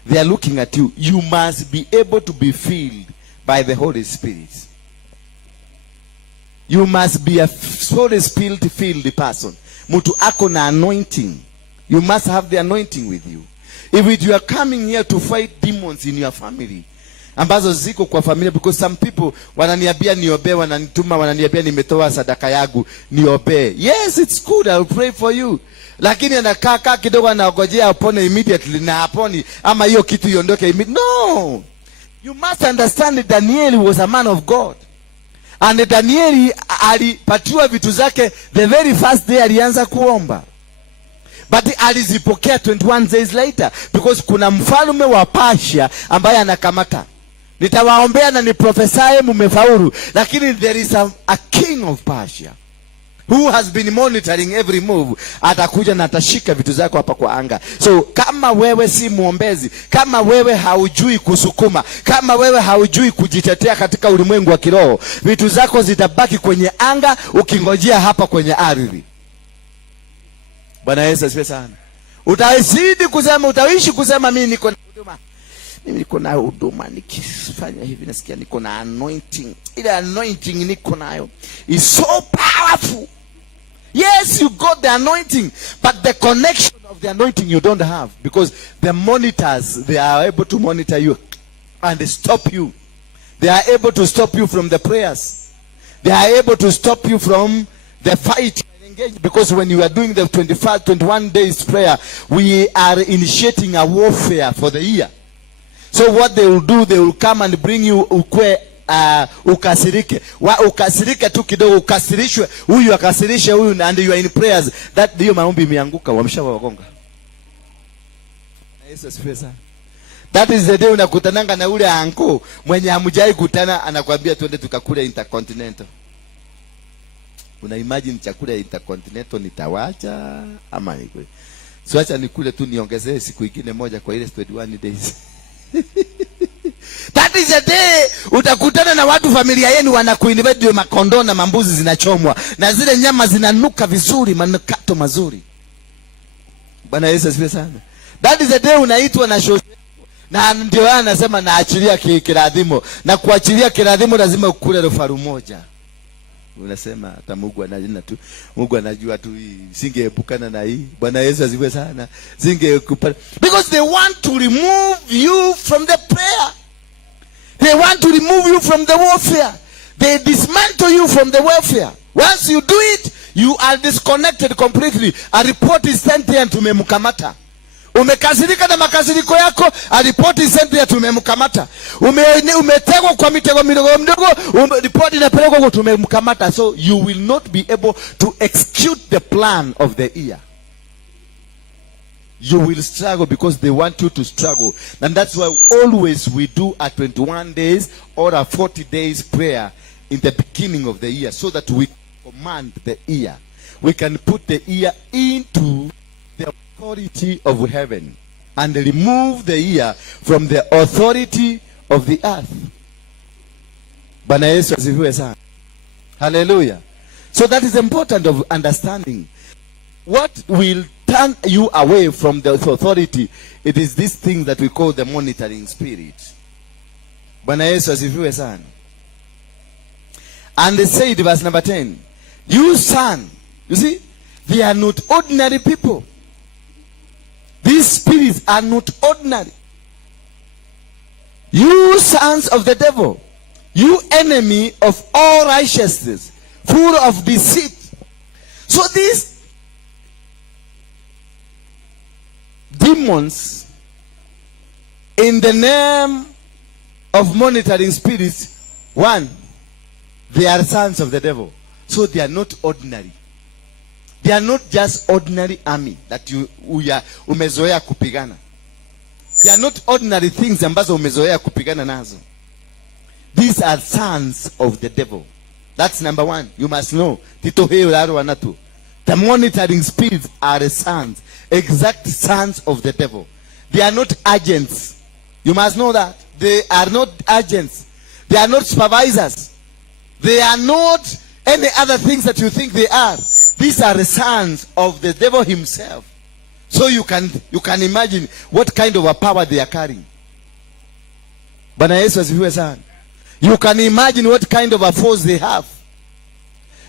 They are looking at you. You must be able to be filled by the Holy Spirit. You must be a Holy Spirit filled person. Mtu ako na anointing. You must have the anointing with you. If you are coming here to fight demons in your family, ambazo ziko kwa familia, because some people wananiambia niombe, wananituma wananiambia nimetoa sadaka yangu niombe. Yes, it's good, I'll pray for you. Lakini anakaa kidogo anaongojea apone immediately na aponi ama hiyo kitu iondoke immediately. No. You must understand that Daniel was a man of God. And Daniel alipatiwa vitu zake the very first day alianza kuomba. But alizipokea 21 days later, because kuna mfalme wa Persia ambaye anakamata. Nitawaombea na niprofesaye mumefaulu, lakini there is a king of Persia who has been monitoring every move. Atakuja na atashika vitu zako hapa kwa anga. So kama wewe si muombezi, kama wewe haujui kusukuma, kama wewe haujui kujitetea katika ulimwengu wa kiroho, vitu zako zitabaki kwenye anga ukingojea hapa kwenye ardhi. Bwana Yesu asifiwe sana. Utaishi kusema mimi niko na huduma. Mimi niko na huduma, nikifanya hivi nasikia niko na anointing. Ile anointing niko nayo is so powerful. Yes, you got the anointing, but the connection of the anointing you don't have, because the monitors, they are able to monitor you and stop you. They are able to stop you from the prayers. They are able to stop you from the fight. Because when you are doing the 21 days prayer, we are initiating a warfare for the year. So what they will do, they will come and bring you ukasirike. Ukasirike tu kidogo, ukasirishwe, huyu akasirishe huyu, and you are in prayers. That ndio maombi imeanguka, wameshawa wagonga. Yesu asifiwe sana. That is the day unakutananga na ule anko mwenye hamjai kutana, anakuambia twende tukakule Intercontinental. Una imagine chakula ya Intercontinental nitawacha ama nikule? So acha nikule tu niongezee siku nyingine moja kwa ile 21 days. That is the day utakutana na watu familia yenu wanakuinvite makondoo na mambuzi zinachomwa na zile nyama zinanuka vizuri, manukato mazuri. Bwana Yesu asifiwe sana. That is the day unaitwa na show. Na ndio anasema naachilia kiradhimo, na kuachilia kiradhimo lazima ukule rofaru moja. Unasema hata Mungu anajua tu, Mungu anajua tu singeepukana na hii. Bwana Yesu asifiwe sana. Singekupa, because they want to remove you from the prayer. They want to remove you from the warfare. They dismantle you from the warfare. Once you do it, you are disconnected completely. A report is sent here and tumemkamata. Umekasirika na makasiriko yako, a report is sent here tumemkamata. Umetegwa kwa mitego midogo mdogo, report inapelekwa kwa tumemkamata. So you will not be able to execute the plan of the year. You will struggle because they want you to struggle. And that's why always we do a 21 days or a 40 days prayer in the beginning of the year, so that we command the year. We can put the year into the authority of heaven and remove the year from the authority of the earth. Bwana Yesu asifiwe sana. Hallelujah. So that is important of understanding. What will turn you away from the authority? It is this thing that we call the monitoring spirit. Bwana Yesu asifiwe sana. And they said, verse number 10, you son, you see, They are not ordinary people. These spirits are not ordinary. You sons of the devil, you enemy of all righteousness, full of deceit. So these demons, in the name of monitoring spirits, one, they are sons of the devil. So they are not ordinary. They are not just ordinary army that umezoea kupigana. They are not ordinary things ambazo umezoea kupigana nazo. These are sons of the devil. That's number one. You must know. The monitoring spirits are sons, exact sons of the devil. They are not agents. You must know that. They are not agents. They are not supervisors. They are not any other things that you think they are. These are the sons of the devil himself. So you can imagine what kind of a power they are carrying. Bwana Yesu asifiwe sana. You can imagine what kind of a force they have.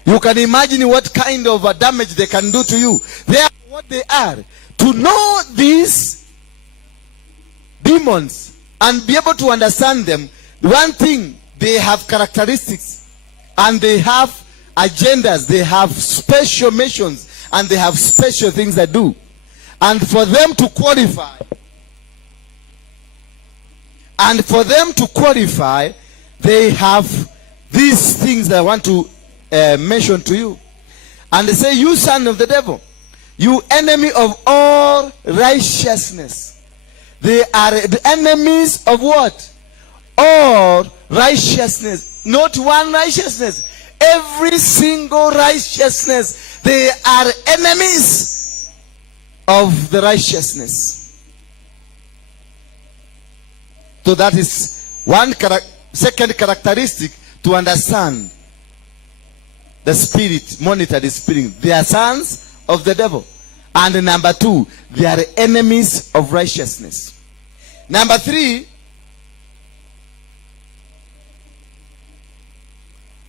You can imagine what kind of a damage they can do to you. They are what they are. To know these demons and be able to understand them, one thing, they have characteristics and they have agendas, they have special missions, and they have special things they do. And for them to qualify, they have these things that I want to mention to you. And they say, you son of the devil, you enemy of all righteousness. They are the enemies of what? All righteousness. Not one righteousness. Every single righteousness. They are enemies of the righteousness. So that is one second characteristic to understand the spirit, monitor the spirit. They are sons of the devil. And number two, they are enemies of righteousness. Number three,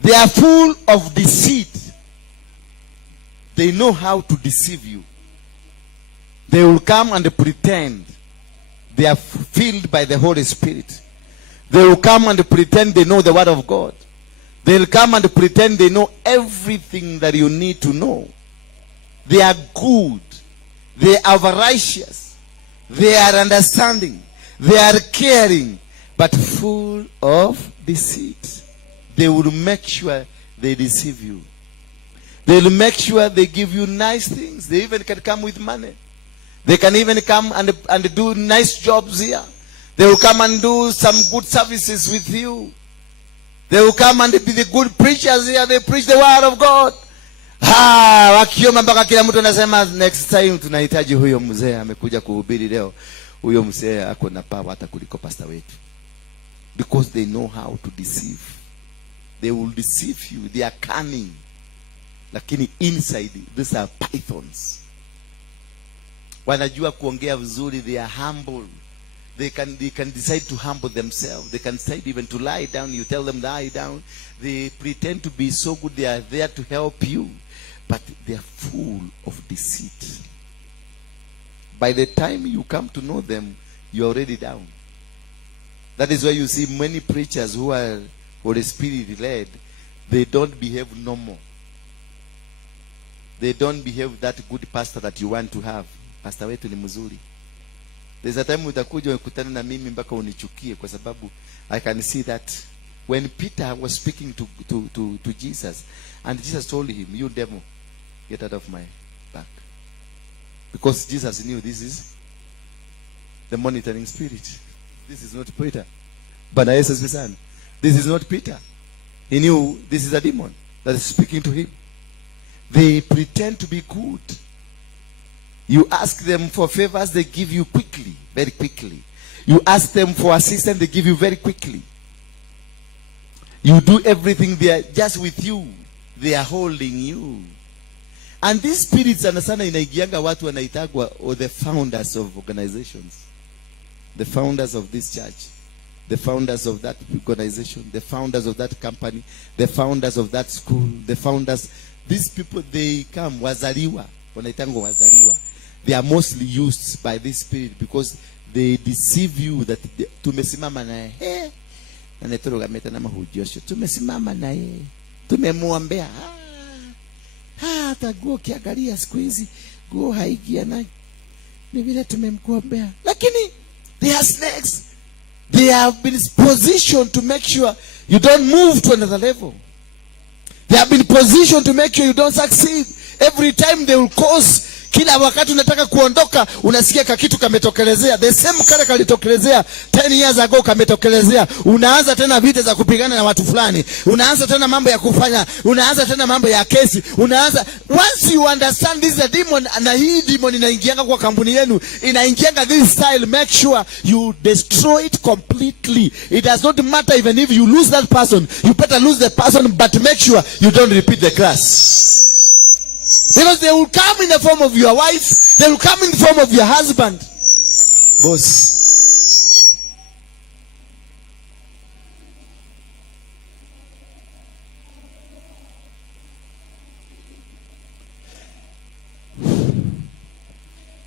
they are full of deceit. They know how to deceive you. They will come and pretend they are filled by the Holy Spirit. They will come and pretend they know the Word of God. They will come and pretend they know everything that you need to know. They are good. They are righteous. They are understanding. They are caring, but full of deceit. They will make sure they deceive you. They will make sure they give you nice things. They even can come with money. They can even come and do nice jobs here. They will come and do some good services with you. They will come and be the good preachers here. They preach the word of God. Wakiomba mpaka kila mtu anasema next time tunahitaji huyo mzee amekuja kuhubiri leo. Huyo mzee ako na power hata kuliko pastor wetu. Because they know how to deceive. They will deceive you. They are cunning. Lakini inside, these are pythons. Wanajua kuongea vizuri. They are humble. They can decide to humble themselves. They can decide even to lie down. You tell them lie down. They pretend to be so good. They are there to help you. But they are full of deceit. By the time you come to know them, you're already down. That is why you see many preachers who are Holy Spirit led, they don't behave normal. They don't behave that good pastor that you want to have. Pastor wetu ni mzuri. There's a time utakuja ukutana na mimi mpaka unichukie kwa sababu I can see that when Peter was speaking to Jesus, and Jesus told him, you devil, get out of my back. Because Jesus knew this is the monitoring spirit. This is not Peter. But Jesus is son. This is not Peter. He knew this is a demon that is speaking to him. They pretend to be good. You ask them for favors, they give you quickly, very quickly. You ask them for assistance, they give you very quickly. You do everything, they are just with you. They are holding you. And these spirits sana inaigianga watu wanaitagwa or the founders of organizations. The founders of this church. The founders of that organization. The founders of that company. The founders of that school. The founders. These people, they come, wazaliwa. wanaitango wazaliwa. They are mostly used by this spirit because they deceive you that tumesimama naye. Na netoro gameta na mahujosho. Tumesimama naye. Tumemuombea. Hata guo kiangalia siku hizi guo haigia na ni vile tumemkuombea. Lakini they are snakes. They have been positioned to make sure you don't move to another level. They have been positioned to make sure you don't succeed. Every time they will cause, kila wakati unataka kuondoka, unasikia kakitu kametokelezea. The same kale kalitokelezea 10 years ago kametokelezea. Unaanza tena vita za kupigana na watu fulani. Unaanza tena mambo ya kufanya. Unaanza tena mambo ya kesi. Unaanza, once you understand this is a demon, na hii demon inaingianga kwa kampuni yenu, inaingianga this style, make sure you destroy it completely. It does not matter even if you lose that person. You better lose the person, but make sure you don't repeat the class. Because they will come in the form of your wife. They will come in the form of your husband. Boss.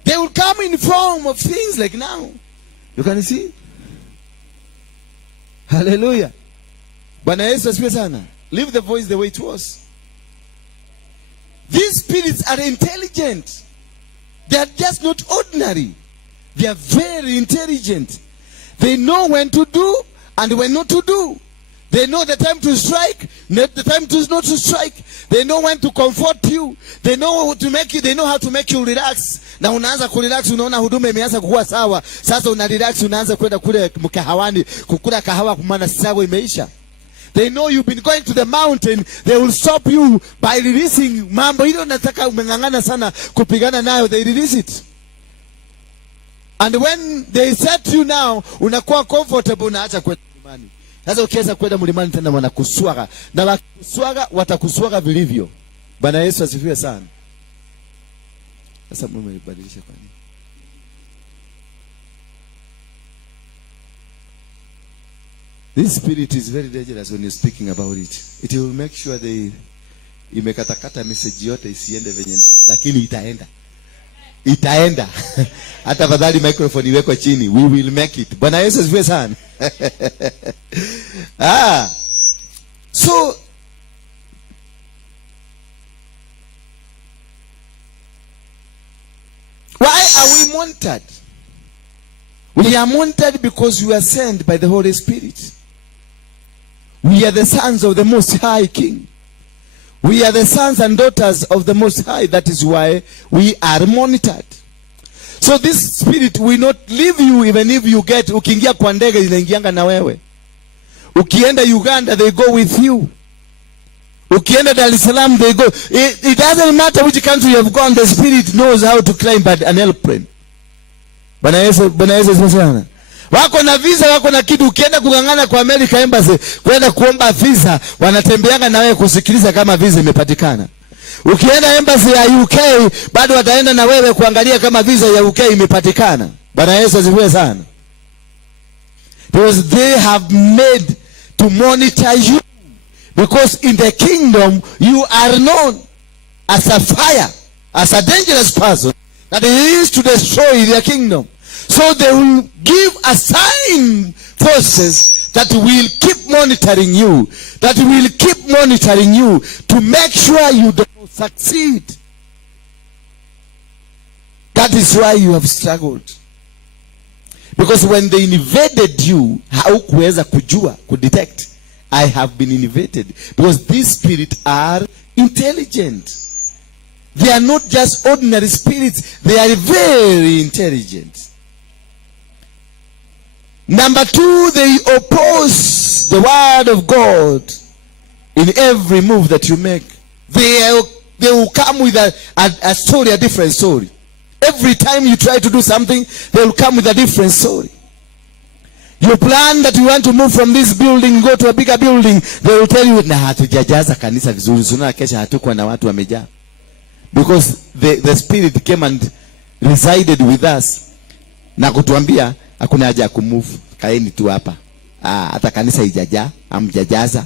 They will come in the form of things like now. You can see? Hallelujah. Bwana Yesu asifiwe sana. Leave the voice the way it was. These spirits are intelligent. They are just not ordinary. They are very intelligent. They know when to do and when not to do. They know the time to strike, not the time to not to strike. They know when to comfort you. They know how to make you. They know how to make you relax. Na unaanza kurelax, unaona huduma imeanza kuwa sawa. Sasa una relax, unaanza kwenda kule mkahawani kukula kahawa kwa maana sawa imeisha. They know you've been going to the mountain. They will stop you by releasing mambo hilo nataka umengangana sana kupigana nayo. They release it. And when they set you now, unakuwa comfortable, unaacha kwenda mlimani. Sasa ukiweza kwenda mlimani tena wanakuswaga. Na wakuswaga watakuswaga vilivyo. Bwana Yesu asifiwe sana. Sasa Mungu alibadilisha kwa nini? This spirit is very dangerous when you're speaking about it. It will make sure they imekatakata message yote isiende venye na, lakini itaenda. Itaenda. Hata fadhali microphone iwekwe chini. We will make it. Bwana Yesu asifiwe sana. So why are we monitored? We are monitored because we are sent by the Holy Spirit. We are the sons of the Most High King. We are the sons and daughters of the Most High. That is why we are monitored. So this spirit will not leave you even if you get, ukiingia kwa ndege inaingianga na wewe. Ukienda Uganda, they go with you. Ukienda Dar es Salaam, they go. It doesn't matter which country you have gone, the spirit knows how to climb an airplane. Bwana Yesu sana. Wako na visa, wako na kitu. Ukienda kugangana kwa America Embassy kwenda kuomba visa, wanatembeanga na wewe kusikiliza kama visa imepatikana. Ukienda embassy ya UK, bado wataenda na wewe kuangalia kama visa ya UK imepatikana. Bwana Yesu asifiwe sana. Because they have made to monitor you. Because in the kingdom, you are known as a fire, as a dangerous person that is to destroy their kingdom. So they will give assigned forces that will keep monitoring you, that will keep monitoring you to make sure you don't succeed. That is why you have struggled. Because when they invaded you, haukuweza kujua, kudetect, I have been invaded. Because these spirits are intelligent. They are not just ordinary spirits. They are very intelligent. Number 2, they oppose the word of God in every move that you make. They will come with a story, a different story. Every time you try to do something, they will come with a different story. You plan that you want to move from this building, go to a bigger building. They will tell you, na hatujajaza kanisa vizuri. Suna kesha hatukuwa na watu wamejaa. Because the spirit came and resided with us. Na kutuambia, hakuna haja ya kumove. Kaeni tu hapa. Hata kanisa ijajaa, hamjajaza.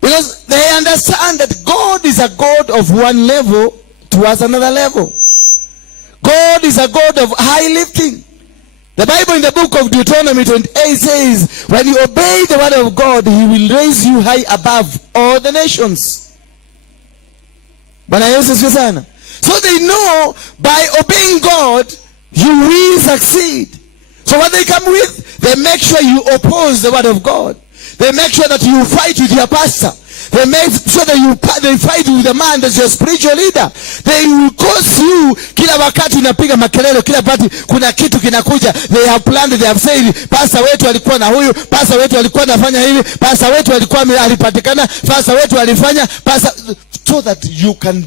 Because they understand that God is a God of one level towards another level. God is a God of high lifting. The Bible in the book of Deuteronomy 28 says, when you obey the word of God, he will raise you high above all the nations. So they know by obeying God, you will succeed. So what they come with, they make sure you oppose the word of God. They make sure that you fight with your pastor. They make sure that they fight with the man that's your spiritual leader. They will cause you, kila wakati unapiga makelele, kila wakati kuna kitu kinakuja. They have planned, they have said, pastor wetu alikuwa na huyu, pastor wetu alikuwa anafanya hivi, pastor wetu alikuwa alipatikana, pastor wetu alifanya, pastor, so that you can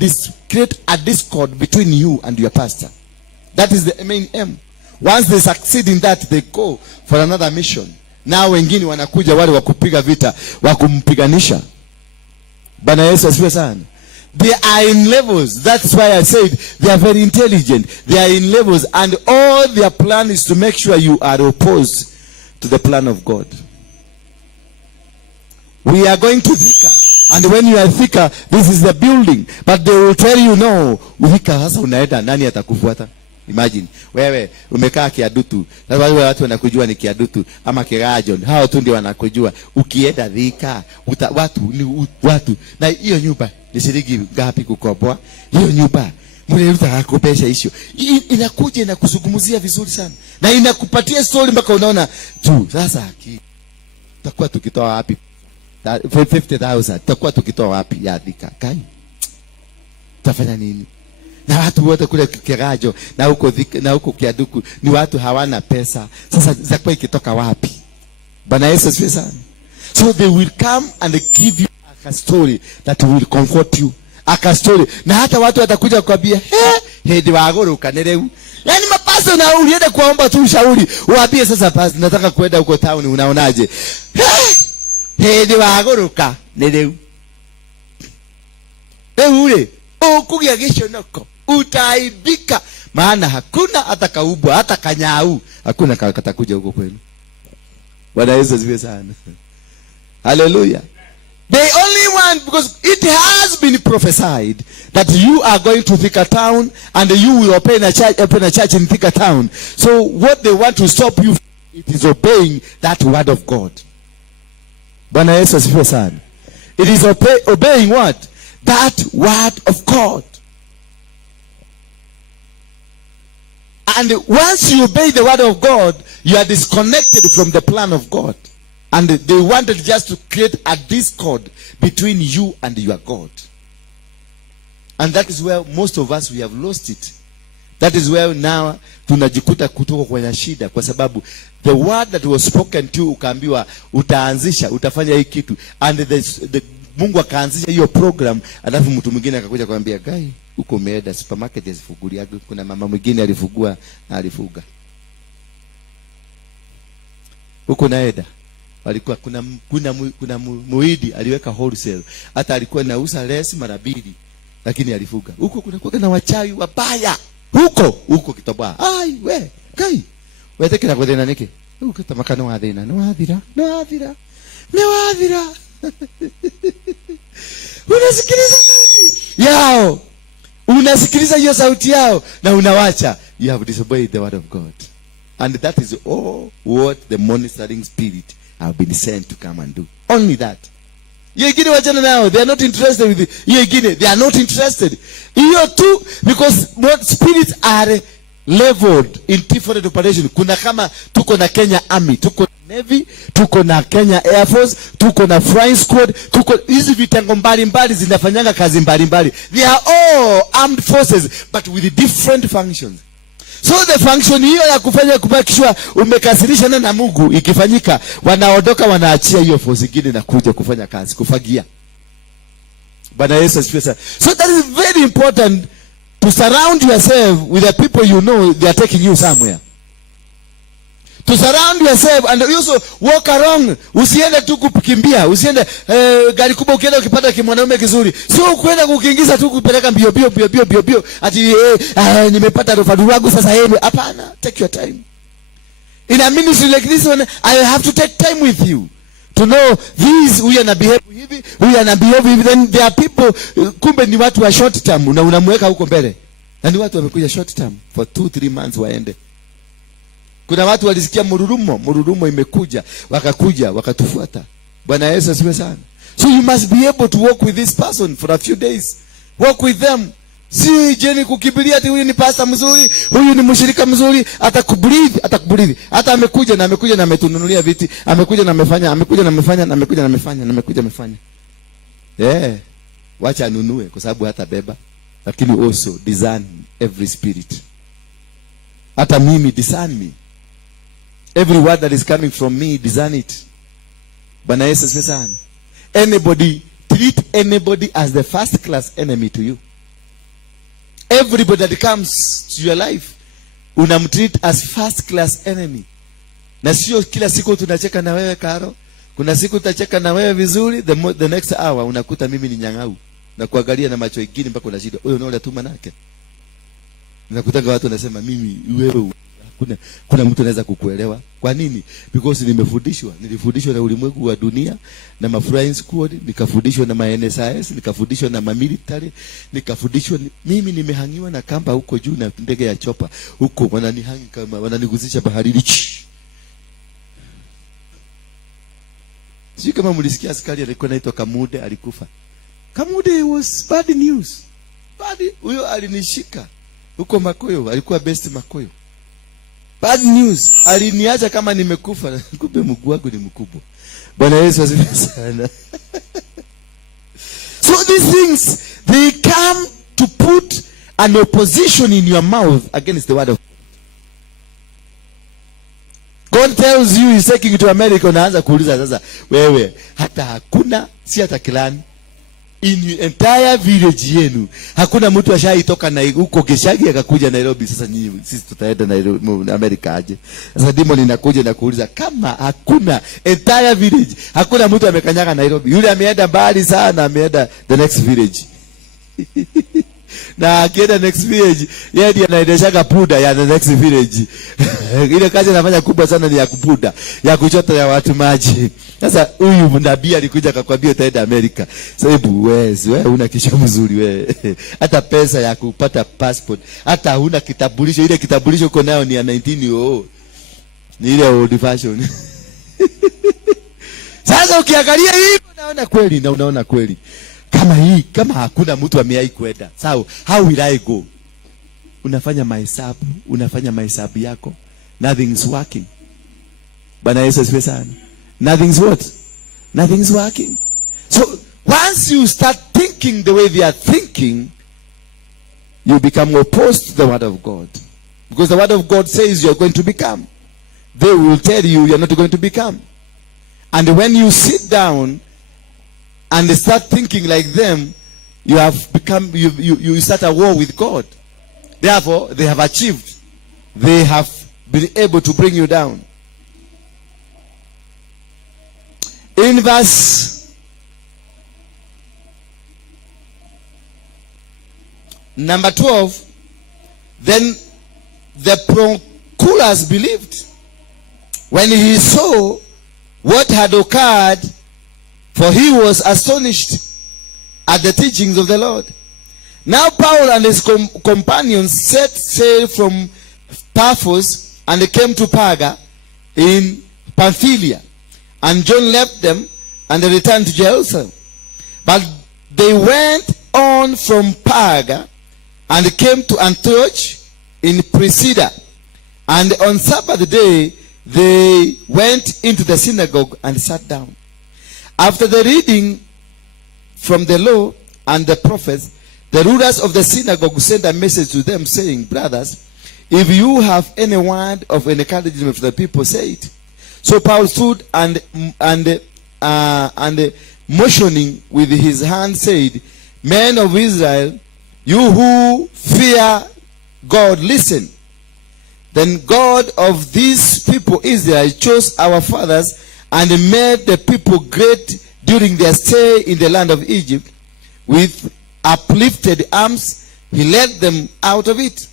create a discord between you and your pastor. That is the main aim. Once they succeed in that, they go for another mission. Now wengine wanakuja wale wakupiga vita, wakumpiganisha. Bwana Yesu asifiwe sana. They are in levels. That's why I said they are very intelligent. They are in levels, and all their plan is to make sure you are opposed to the plan of God. We are going to Thika, and when you are Thika, this is the building, but they will tell you no, Thika sasa unaenda, nani atakufuata? Imagine wewe umekaa Kiadutu, na wale watu wanakujua ni Kiadutu ama Kirajon, hao tu ndio wanakujua. Ukienda Thika watu na hiyo nyumba ni shilingi ngapi kukomboa hiyo nyumba? Mwenye utakopesha hiyo inakuja na kuzungumzia vizuri sana, na inakupatia story mpaka unaona tu sasa tutakuwa tukitoa wapi 50,000, tutakuwa tukitoa wapi ya Thika? Kai tafanya nini? Na watu wote kule Kirajo na huko Kiaduku ni watu hawana pesa. Sasa zitakuwa ikitoka wapi? Bwana Yesu asifiwe sana. So they will come and give you a story that will comfort you. A story. Na hata watu watakuja kukwambia, hedi waguruka nereu. Yaani mapasa na ulienda kuomba tu ushauri. Uambie sasa pasi nataka kwenda huko town, unaonaje? Hedi waguruka nereu. Ule ukugia gishonoko utaibika, maana hakuna hata kaubwa hata kanyau, hakuna katakuja huko kwenu. Bwana Yesu asifiwe sana. Hallelujah. They only want, because it has been prophesied that you are going to Thika town and you will open a church in Thika town. So what they want to stop you, it is obeying that word of God. Bwana Yesu asifiwe sana. It is obeying what? That word of God. And once you obey the word of God, you are disconnected from the plan of God. And they wanted just to create a discord between you and your God. And that is where most of us, we have lost it. That is where now tunajikuta kutoka kwenye shida, kwa sababu the word that was spoken to ukaambiwa utaanzisha, utafanya hii kitu, and the Mungu akaanzisha hiyo program, alafu mtu mwingine akakuja kumwambia guy, uko umeenda supermarket asifugulia, kuna mama mwingine alifugua na alifuga huko naenda, walikuwa kuna muidi aliweka wholesale, hata alikuwa anauza less mara mbili, lakini alifuga huko. Kuna na wachawi wabaya huko Kitoboa. Ai we kai wewe tekera kwa dena nike huko tamakano wa dena no adira unasikiliza sauti yao, unasikiliza hiyo sauti yao na unawacha. You have disobeyed the word of God, and that is all what the monitoring spirit have been sent to come and do. Only that. Yegine wachana nao, they are not interested with it. Yegine, they are not interested. Hiyo tu, because what spirits are leveled in different operation. Kuna kama tuko na Kenya Army, tuko Navy, tuko na Kenya Air Force, tuko na Flying Squad, tuko hizi vitengo mbalimbali zinafanyanga kazi mbalimbali. They are all armed forces but with different functions. So the function hiyo ya kufanya kubakishwa umekasirisha na Mungu ikifanyika, wanaondoka wanaachia hiyo force nyingine na kuja kufanya kazi kufagia. Bwana Yesu asifiwe sana. So that is very important, to surround yourself with the people you know they are taking you somewhere. To surround yourself and also walk around. Usiende tu kukimbia, usiende gari kubwa ukienda ukipata kimwanaume kizuri. Sio kwenda kukiingiza tu kupeleka mbio. Ati nimepata rufadu wangu sasa yeye. Hapana, take your time. In a ministry like this one, I have to take time with you To know these, huyu ana behave hivi, huyu ana behave hivi. Then there are people, kumbe ni watu wa short term, na unamweka huko mbele. Na ni watu wamekuja short term for 2-3 months waende. Kuna watu walisikia mururumo imekuja, wakakuja, wakatufuata. Bwana Yesu asifiwe sana. So you must be able to walk with this person for a few days. Walk with them. Si jeni kukimbilia ati huyu ni pastor mzuri, huyu ni mshirika mzuri, atakubreathe. Hata amekuja na ametununulia viti, amekuja na amefanya. Wacha anunue kwa sababu hata beba. Lakini also discern every spirit. Hata mimi discern me. Every word that is coming from me, discern it. Bwana Yesu asifiwe sana. Anybody, treat anybody as the first class enemy to you. Everybody that comes to your life, unamtreat as first class enemy. Na sio kila siku tunacheka na wewe Karo. Kuna siku tutacheka na wewe vizuri, the next hour unakuta mimi ni nyang'au. Na kuangalia na macho mengine mpaka unashida. Wewe unaona tu manake. Nakutaka watu wanasema mimi wewe kuna mtu anaweza kukuelewa. Kwa nini? Because nilifundishwa na ulimwengu wa dunia, na flying squad, nikafundishwa na NSIS, nikafundishwa na military, nikafundishwa mimi nimehangiwa na kamba huko juu na ndege ya chopa. Huko wananihangi kama wananiguzisha baharini. Sio kama mlisikia askari alikuwa anaitwa Kamude alikufa. Kamude was bad news. Huyo alinishika huko Makoyo, alikuwa best Makoyo. Bad news. Aliniacha kama nimekufa. Kumbe mguu wangu ni mkubwa. Bwana Yesu asifiwe sana. So these things, they come to put an opposition in your mouth against the word of God. Tells you he's taking you to America, unaanza kuuliza sasa, wewe hata hakuna, si hata kilani, in your entire village yenu hakuna mtu ashaitoka na huko Keshagi akakuja Nairobi. Sasa nyinyi sisi tutaenda Nairobi America aje? Sasa demon inakuja na kuuliza kama hakuna entire village, hakuna mtu amekanyaga Nairobi. Yule ameenda mbali sana, ameenda the next village. Na akienda next village, yeye ndiye anaendeshaga puda ya the next village. Ile kazi anafanya kubwa sana ni ya kupuda, ya kuchota ya watu maji. Sasa huyu nabii alikuja akakwambia utaenda America. Sasa hebu wewe una kisho mzuri wewe. Hata pesa ya kupata passport, hata huna kitambulisho. Ile kitambulisho uko nayo ni ya 1900. Ni ile old fashion. Sasa ukiangalia hivi unaona kweli. Kama hakuna mtu ameai kwenda. Sawa, how will I go? Unafanya mahesabu yako. Nothing's working. Bwana Yesu asifiwe sana. Nothing's working. So once you start thinking the way they are thinking, you become opposed to the word of God. Because the word of God says you are going to become. They will tell you you are not going to become. And when you sit down and they start thinking like them, you have become, you start a war with God. Therefore, they have achieved. They have been able to bring you down. In verse number 12, then the proconsul believed when he saw what had occurred, for he was astonished at the teachings of the Lord. Now Paul and his companions set sail from Paphos and they came to Perga in Pamphylia. And John left them and they returned to Jerusalem. But they went on from Perga and came to Antioch in Pisidia. And on Sabbath day they went into the synagogue and sat down. After the reading from the law and the prophets, the rulers of the synagogue sent a message to them saying, brothers, if you have any word of encouragement for the people, say it. So Paul stood and motioning with his hand said, men of Israel, you who fear God, listen. Then God of these people Israel chose our fathers and made the people great during their stay in the land of Egypt. With uplifted arms, he led them out of it.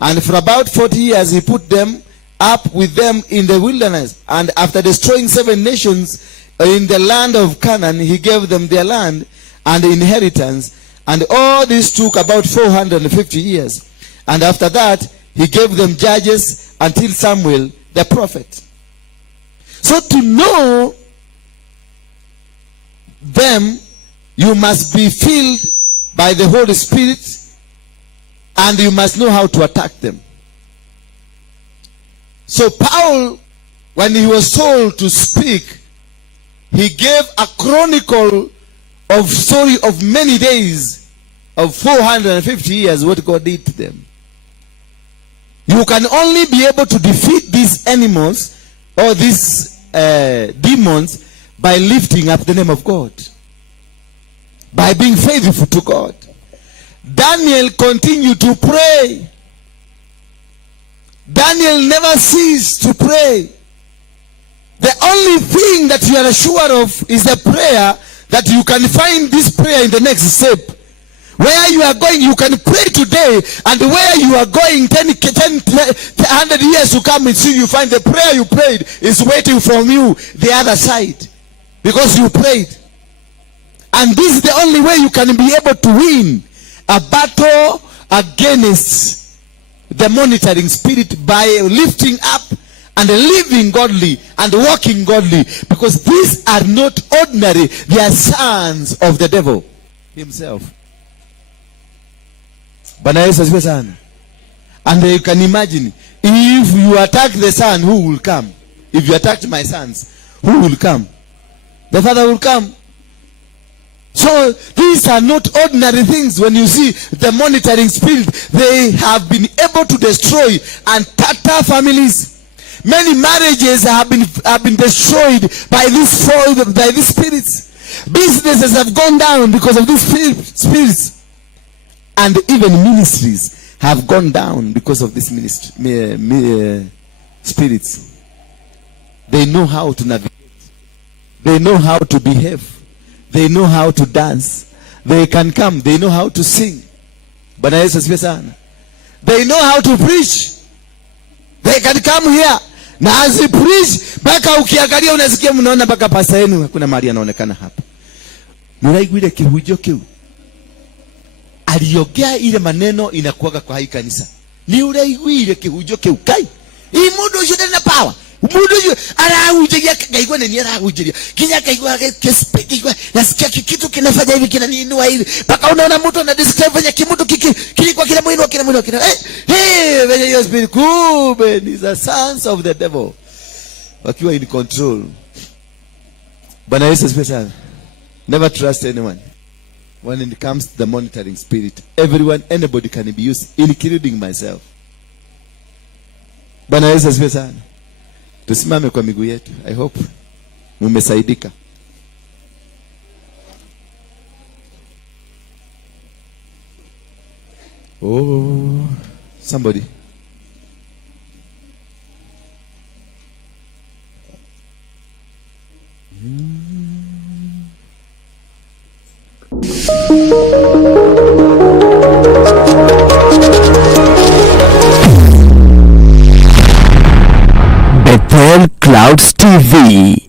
And for about 40 years, he put them up with them in the wilderness. And after destroying 7 nations in the land of Canaan, he gave them their land and inheritance. And all this took about 450 years. And after that, he gave them judges until Samuel the prophet. So to know them, you must be filled by the Holy Spirit, and you must know how to attack them. So Paul, when he was told to speak, he gave a chronicle of story of many days, of 450 years, what God did to them. You can only be able to defeat these animals or these demons by lifting up the name of God, by being faithful to God. Daniel continued to pray. Daniel never ceased to pray. The only thing that you are sure of is the prayer, that you can find this prayer in the next step. Where you are going, you can pray today, and where you are going 100 years to come, and see you find the prayer you prayed is waiting from you the other side, because you prayed. And this is the only way you can be able to win a battle against the monitoring spirit, by lifting up and living godly and walking godly, because these are not ordinary, they are sons of the devil himself. Bwana Yesu asifiwe sana. And you can imagine, if you attack the son, who will come? If you attack my sons, who will come? The father will come. So these are not ordinary things. When you see the monitoring spirit, they have been able to destroy and tatter families. Many marriages have been destroyed by these spirits. Businesses have gone down because of these spirits. And even ministries have gone down because of these spirits. They know how to navigate. They know how to behave. They know how to dance. They can come. They know how to sing. Bwana Yesu asifiwe sana. They know how to preach. They can come here. Na as he preach, baka ukiangalia unasikia mnaona baka pasa yenu hakuna mahali anaonekana hapa. Muraigwire kihujo kiu. Aliongea ile maneno inakuaga kwa hii kanisa. Ni uraigwire kihujo kiu kai. Hii mudo shida na power. Mudo arahujeria kaigwa ni arahujeria. Kinya kaigwa kespeki nasikia kitu kinafanya hivi kinaniinua hivi. Baka unaona mtu ana describe fanya kimudu kilikuwa kila mwino kila venye hiyo spirit kumbe ni the sons of the devil wakiwa in control. Bwana Yesu asifiwe sana. Never trust anyone when it comes to the monitoring spirit. Anybody can be used, including myself. Bwana Yesu asifiwe sana. Tusimame kwa miguu yetu. I hope mumesaidika. Oh, somebody. Bethel Clouds TV.